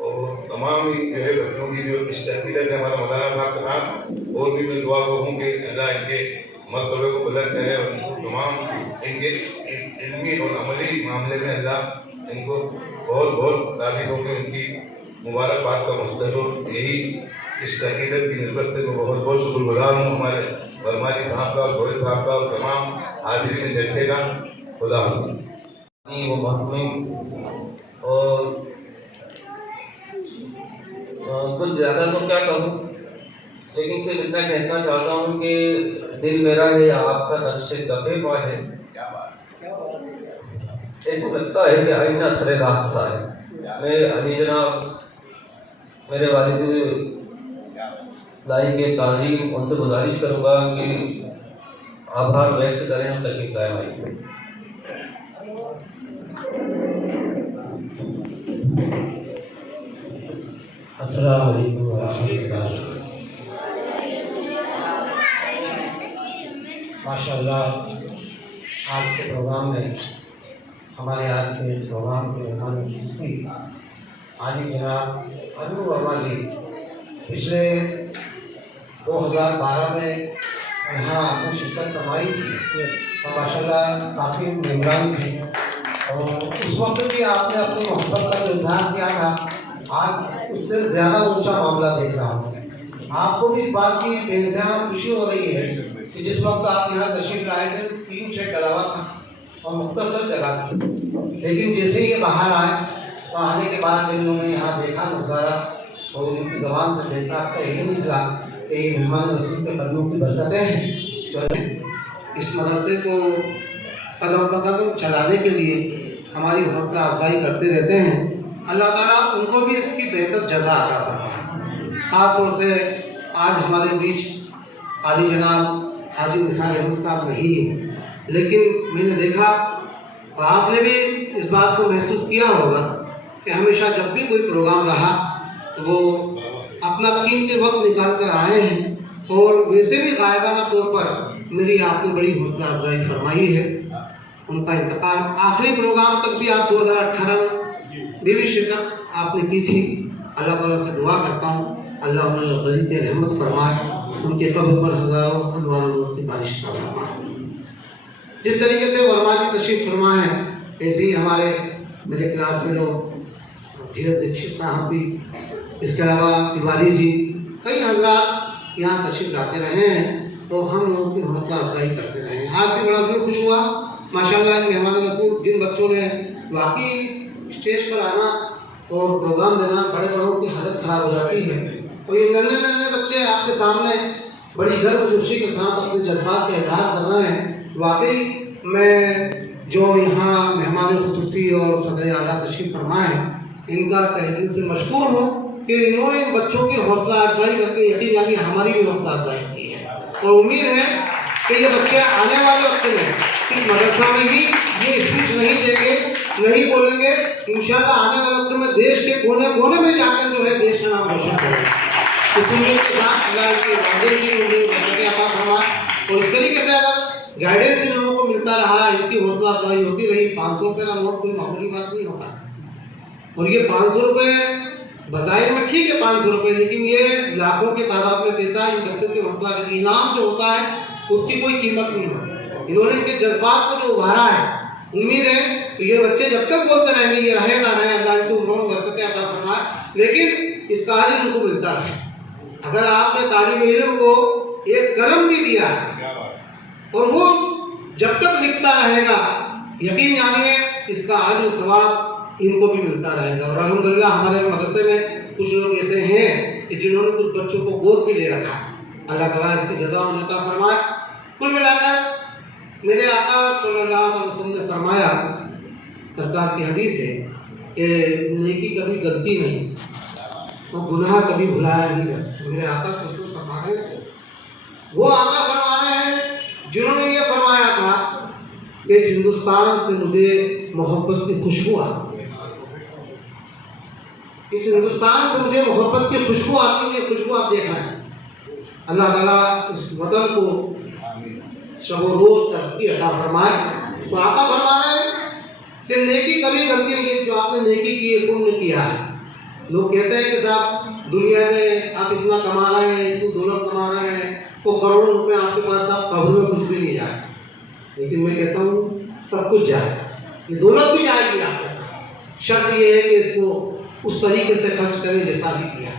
और तमाम ही जो है बच्चों की जो इस अकीदत है हमारा मौलाना साहब के साथ, और भी मैं दुआ को हूँ कि अल्लाह इनके मरतबे को बुलंद करे और तमाम इनके इल्मी और अमली मामले में अल्लाह इनको बहुत बहुत राज़ी होकर इनकी मुबारकबाद का मुस्तक़बिल यही इस अकीदत की नस्बत से मैं बहुत बहुत शुक्रगुजार हूँ हमारे वर्मा जी साहब का, गोयल साहब का और तमाम हाजिर में देखेगा। खुदा वो महकमी और कुछ ज़्यादा तो क्या कहूँ, लेकिन सिर्फ इतना कहना चाहता हूँ कि दिल मेरा है आपका नक्शे कफ़े पर है, ऐसा लगता है कि आईना सरे रास्ता है। मैं अली जनाब मेरे वालिद लाई के ताज़ीम उनसे गुजारिश करूँगा कि आभार व्यक्त करें हम तशरीफ लाए भाई। अस्सलाम वालेकुम व रहमतुल्लाह। माशाअल्लाह आज के प्रोग्राम में हमारे आज के इस प्रोग्राम के मेहमान हाजी जनाब अनूर वर्मा जी पिछले 2012 में यहाँ आपने शिरकत करवाई थी और माशाअल्लाह काफ़ी मेहमान थी और उस वक्त भी आपने अपनी मोहब्बत का जो इजहार किया था, आज उससे ज़्यादा ऊंचा मामला देख रहा हूँ। आपको भी इस बात की बेइंतहा खुशी हो रही है कि जिस वक्त आप यहाँ तशरीफ लाए थे 3 शेख अलावा था और मुख्तसर जगह थी, लेकिन जैसे ही ये बाहर आए तो आने के बाद जब उन्होंने यहाँ देखा नज़ारा तो उनकी ज़बान से बेहतर का यही निकला कि ये मेहमान रसूल के कदमों की बरकतें हैं जो इस मदरसे को कदम बकदम चलाने के लिए हमारी हौसला अफजाई करते रहते हैं। अल्लाह ताला उनको भी इसकी बेहतर जज़ा अता फरमाए। ख़ास तौर से आज हमारे बीच आली जनाब हाजी निसार अहमद साहब नहीं है, लेकिन मैंने देखा और आपने भी इस बात को महसूस किया होगा कि हमेशा जब भी कोई प्रोग्राम रहा तो वो अपना कीमती वक्त निकाल कर आए हैं और वैसे भी गायबाना तौर पर मेरी आपने बड़ी हौसला अफजाई फरमाई है। उनका इंतकाल आखिरी प्रोग्राम तक भी आप 2018 में भी शिरकत आपने की थी। अल्लाह ताला से दुआ करता हूँ अल्लाह उन्हें गरीब के रहमत फरमाए, उनके कब्र पर हज़ारों अनवारों की बारिश का फरमाए। जिस तरीके से वर्मा जी तशरीफ फरमा है, ऐसे ही हमारे मेरे क्लास में लोग धीरज दीक्षित साहब भी, इसके अलावा तिवारी जी, कई हज़रात यहाँ तशरीफ लाते रहे हैं तो हम लोगों की हौसला अफजाई करते रहे हैं। आज भी बड़ा दिल खुश हुआ माशाअल्लाह। मेहमान रसूल जिन बच्चों ने वाकई स्टेज पर आना और प्रोग्राम देना, बड़े बड़ों की हालत ख़राब हो जाती है और ये नन्हे नन्हे बच्चे आपके सामने बड़ी गर्मजोशी के साथ अपने जज्बात का इजहार कर रहे हैं। वाकई मैं जो यहाँ मेहमान खुसूसी और सदर आला तशरीफ फरमा है, इनका तहे दिल से मशकूर हूँ कि इन्होंने इन बच्चों की हौसला अफजाई करके यकीन जानी हमारी भी हौसला अफजाई की है और उम्मीद है कि ये बच्चे आने वाले वक्त में इस मदरसा में भी ये स्पीच नहीं देंगे, नहीं बोलेंगे। इंशाल्लाह आने वाले वक्त में देश के कोने कोने में जाकर जो है देश का नाम रोशन करेंगे। इसलिए और इस तरीके से अगर गाइडेंस इन लोगों को मिलता रहा, इनकी हौसला अफजाई होती रही, 500 रुपये का नोट कोई मामूली बात नहीं होता। और ये 500 रुपये बाजार में ठीक है 500 रुपये, लेकिन ये लाखों की तादाद में पैसा इन बच्चों के हौसला का इनाम जो होता है उसकी कोई कीमत नहीं होती। इन्होंने इनके जज्बात को जो उभारा है, उम्मीद है तो ये बच्चे जब तक बोलते रहेंगे ये रहे ना रहे, अल्लाह इनको उम्रों बरकतें अता फरमाए, लेकिन इसका अजर उनको मिलता रहे। अगर आपने तालिब इल्म को एक कलम भी दिया है और वो जब तक लिखता रहेगा, यकीन जानिए इसका अजर सवाब इनको भी मिलता रहेगा। और अल्हम्दुलिल्लाह हमारे मदरसे में कुछ लोग ऐसे हैं कि जिन्होंने कुछ बच्चों को गोद भी ले रखा। अल्लाह ताला इसकी जज़ा अता फरमाए। कुल मिलाकर मेरे आका सल्लल्लाहु अलैहि वसल्लम ने फरमाया, सरकार की हदीस है कि नेकी कभी गलती नहीं तो गुनाह कभी भुलाया नहीं जाता। मेरे आका सल्लल्लाहु अलैहि वसल्लम वो आका फरमा रहे हैं जिन्होंने ये फरमाया था कि इस हिंदुस्तान से मुझे मोहब्बत की खुशबू आती है, इस हिंदुस्तान से मुझे मोहब्बत की खुशबू आती है। खुशबू आप देख रहे हैं। अल्लाह ताला इस वतन को शबो रोज तरक्की अता फरमाए। तो आका फरमा रहे हैं कि नेकी कभी गलती नहीं है, जो आपने नेकी की है, पुण्य किया है। लोग कहते हैं कि साहब दुनिया में आप इतना कमा रहे हैं, इतनी दौलत कमा रहे हैं, तो करोड़ों रुपए आपके पास, आप कब्र में कुछ भी नहीं जाए। लेकिन मैं कहता हूँ सब कुछ जाए, ये दौलत भी जाएगी आपके साथ। शर्त ये है कि इसको उस तरीके से खर्च करें जैसा भी किया।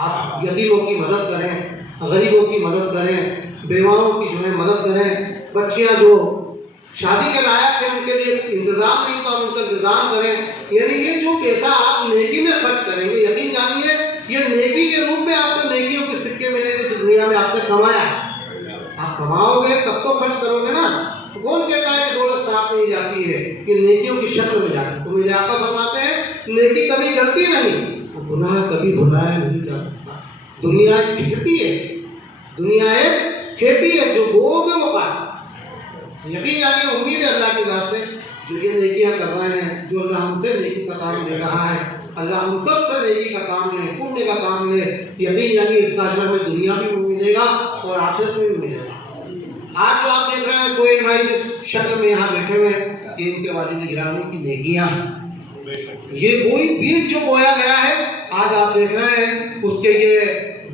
आप यतीमों की मदद करें, गरीबों की मदद करें, बेवाओं की जो है मदद करें, बच्चियाँ जो शादी के लायक है उनके लिए इंतजाम नहीं तो आप उनका इंतजाम करें। यानी ये जो पैसा आप नेकी में खर्च करेंगे, यकीन जानिए ये नेकी के रूप में आपको नेकियों के सिक्के मिलेंगे जो दुनिया में आपने कमाया। आप कमाओगे तब तो खर्च करोगे ना। तो कौन कहता है कि दौलत साफ नहीं जाती है, कि नेकियों की शक्ल में जाती है। तो मेरे आका फरमाते हैं नेकी कभी गलती नहीं, तो गुनाह कभी भुलाया नहीं जा सकता। दुनिया एक खेती है, दुनिया एक खेती है, जो बोओगे वो पाओगे। यकीन जानिए, उम्मीद है अल्लाह की ज़ात से जो ये नेकियां कर रहे हैं, जो अल्लाह हमसे नेकी का काम ले रहा है, अल्लाह हम सब से नेकी का काम ले, पुण्य का काम ले। यकीन जानिए इसका अजर में दुनिया में भी मिलेगा और आखिरत में भी मिलेगा। आज जो आप देख रहे हैं सोहेल भाई जिस शक्ल में यहाँ बैठे हुए हैं, ये इनके वालिद गिरामी की नेकियां, ये वही बीज जो बोया गया है आज आप देख रहे हैं, उसके ये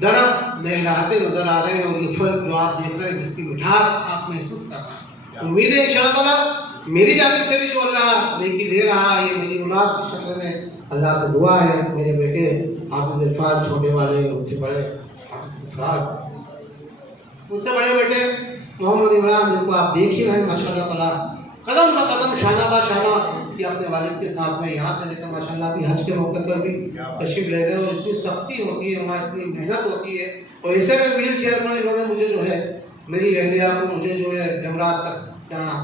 दरख्त लहराते नजर आ रहे हैं और ये फल जो आप देख रहे हैं जिसकी मिठास आप महसूस कर रहे हैं। उम्मीद है इंशाअल्लाह मेरी जानिब से भी जो अल्लाह नेकी दे रहा है, ये मेरी औलाद की शक्ल में अल्लाह से दुआ है। मेरे बेटे हाफिज इरफान, छोटे वाले, उनसे बड़े हाफिज इरफान, उनसे बड़े बेटे मोहम्मद इमरान, जिनको आप देख ही रहे हैं माशाअल्लाह ताला, कदम ब कदम शाना बा शाना कि अपने वालिद के साथ में यहाँ से लेकर माशाअल्लाह भी हज के मौके पर भी तशरीफ ले गए। और इतनी सख्ती होती है वहाँ, इतनी मेहनत होती है। और ऐसे में व्हील चेयर पर इन्होंने मुझे जो है, मेरी अहलिया को मुझे जो है जमरात तक यहाँ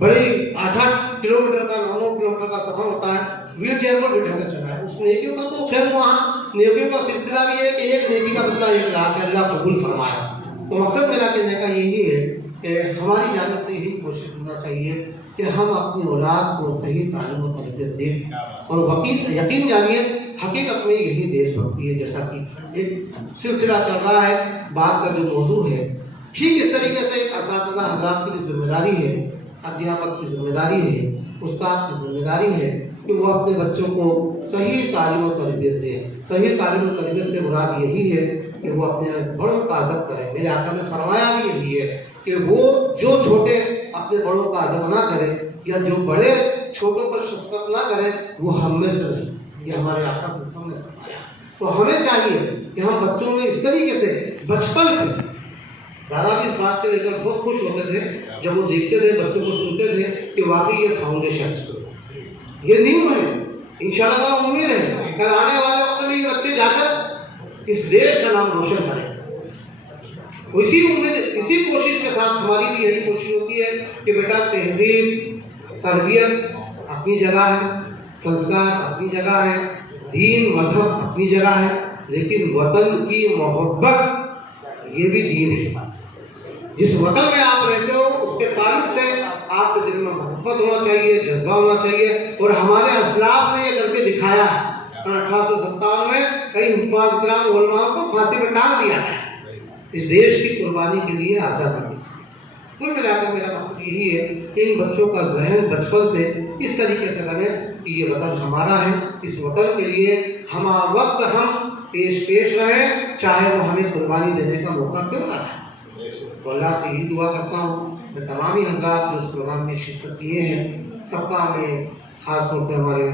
बड़ी 8-8 किलोमीटर का 9 किलोमीटर का सफर होता है, व्हील चेयर पर बैठा कर चला है। उस नेकियों का तो खैर वहाँ नेकियों का सिलसिला भी है कि एक नेकी का बदला एक लाख अल्लाह कबूल फरमाया। तो मकसद मेरा कहने का यही है कि हमारी जानिब से यही कोशिश होना चाहिए कि हम अपनी औलाद को सही तालीम और तरबियत दें। और यकीन जानिए हकीकत में यही देशभक्ति है। जैसा कि एक सिलसिला चल रहा है, बात का जो मौजू है, ठीक इस तरीके से एक असातिज़ा हज़रात की जिम्मेदारी है, अध्यापक की जिम्मेदारी है, उस्ताद की जिम्मेदारी है कि वो अपने बच्चों को सही तालीम और तरबियत दें। सही तालीम और तरबियत से मुराद यही है कि वो अपने बड़ों का अदब करें। मेरे आका ने फरमाया भी यही है कि वो जो छोटे अपने बड़ों का अदब ना करें, या जो बड़े छोटों पर शफकत ना करें, वो हम में से नहीं। ये हमारे आका ने फरमाया। तो हमें चाहिए कि हम बच्चों में इस तरीके से बचपन से, दादा भी इस बात से लेकर बहुत खुश होते थे जब वो देखते थे, बच्चों को सुनते थे कि वाकई ये फाउंडेशन, ये नींव है। इंशाअल्लाह उम्मीद है कल आने वाले वक्त में ये बच्चे जाकर इस देश का नाम रोशन करें। इसी उम्मीद, इसी कोशिश के साथ हमारी भी यही कोशिश होती है कि बेटा तहजीब, तरबियत अपनी जगह है, संस्कार अपनी जगह है, दीन मजहब अपनी जगह है, लेकिन वतन की मोहब्बत ये भी दीन है। जिस वतन में आप रहते हो उसके ताल्लुक से आपके दिल में मोहब्बत होना चाहिए, जज्बा होना चाहिए। और हमारे असलाफ ने ये करके दिखाया है। 1857 में कई हुफ़ाज़ किराम उलमाओं को फांसी पर टांग दिया है इस देश की कुर्बानी के लिए, आज़ादी। कुल मिलाकर मेरा मकसद यही है कि इन बच्चों का जहन बचपन से इस तरीके से बने कि ये वतन हमारा है, इस वतन के लिए हम वक्त हम पेश रहें, चाहे वो हमें कुर्बानी देने का मौका क्यों ना है। तो अल्लाह से यही दुआ करता हूँ मैं तमाम ही हज़रात जो इस प्रोग्राम में शिरकत किए हैं, सबका मैं ख़ास तौर पर हमारे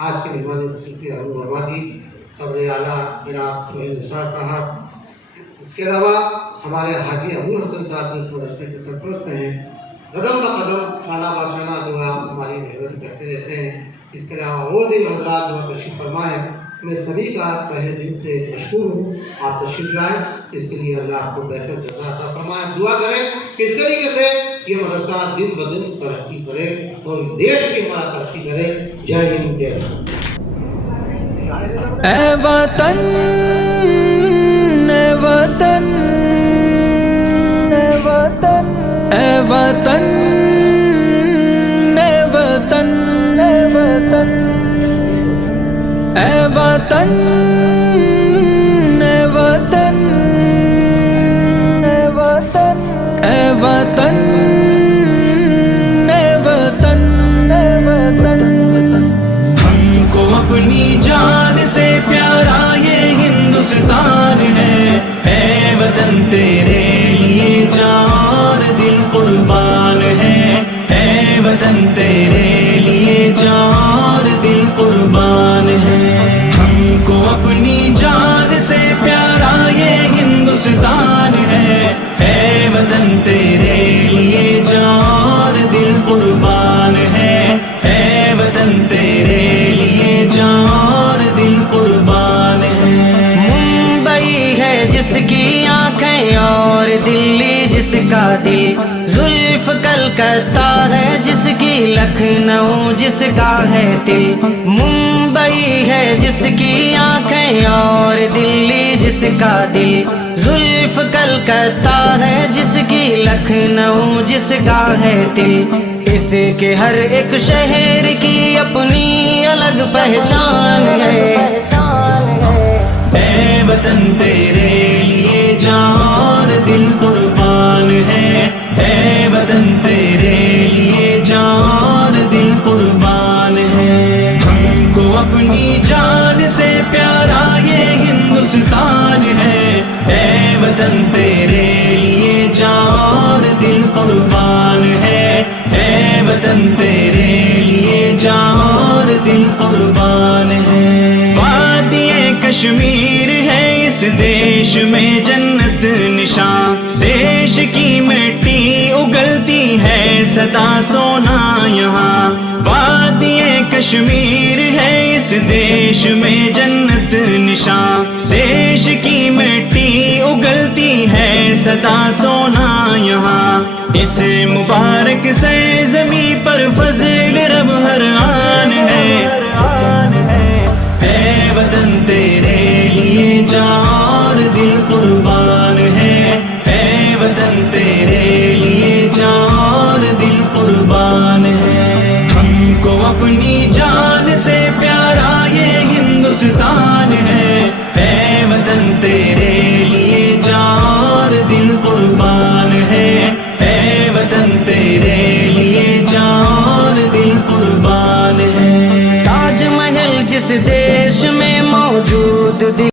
आज के मेहमान खुसूसी अरुण वर्मा जी, सदर आला जनाब सोहेल निसार साहब, इसके अलावा हमारे हाजी अबू हसन साहब जो इस मदरसे के सरपरस्त हैं, कदम ब कदम शाना बाशाना जो आप हमारी मेहनत करते रहते हैं। इसके अलावा और भी हज़रात जो तशरीफ़ फरमा है, मैं सभी का तहे दिल से मशकूर हूँ। आप तशरीफ़ लाए, इसके लिए अल्लाह आपको बेहतर जज़ा अता फरमाए। दुआ करें कि इस तरीके से ये मदरसा दिन ब दिन तरक्की करे और देश भी हमारा तरक्की करे। जय हिंद, जय भारत। ऐ वतन, ऐ वतन, ऐ वतन। वतन ए वतन ए वतन ए वतन ए वतन ए वतन। हमको अपनी जान से प्यारा ये हिंदुस्तान है, ए वतन तेरे लिए जान दिल कुर्बान है, ए वतन तेरे लिए जान दिल कुर्बान है। हमको अपनी जान से प्यारा ये हिंदुस्तान है, ए वतन तेरे लिए जान दिल कुर्बान है, ए वतन तेरे लिए जान दिल कुर्बान है। मुंबई है जिसकी आंखें और दिल्ली जिसका दिल, जुल्फ कलकत्ता है जिसकी लखनऊ जिसका है दिल। मुंबई है जिसकी आंखें और दिल्ली जिसका दिल, जुल्फ कलकत्ता है जिसकी लखनऊ जिसका है दिल। इसके हर एक शहर की अपनी अलग पहचान है, ए वतन तेरे लिए जान दिल कुर्बान है, ए वतन तेरे लिए जान दिल कुर्बान है। हमको अपनी जान से प्यारा ये हिंदुस्तान है, ए वतन तेरे लिए जान दिल कुर्बान है, ए वतन तेरे लिए जान दिल कुर्बान है। वादिये कश्मीर है इस देश में जन्नत निशान, देश की मिट्टी उगलती है सदा सोना यहाँ। वादिये कश्मीर है इस देश में जन्नत निशान, देश की मिट्टी उगलती है सदा सोना यहाँ। इस मुबारक से ज़मीं पर फज़ल रब हर आन है,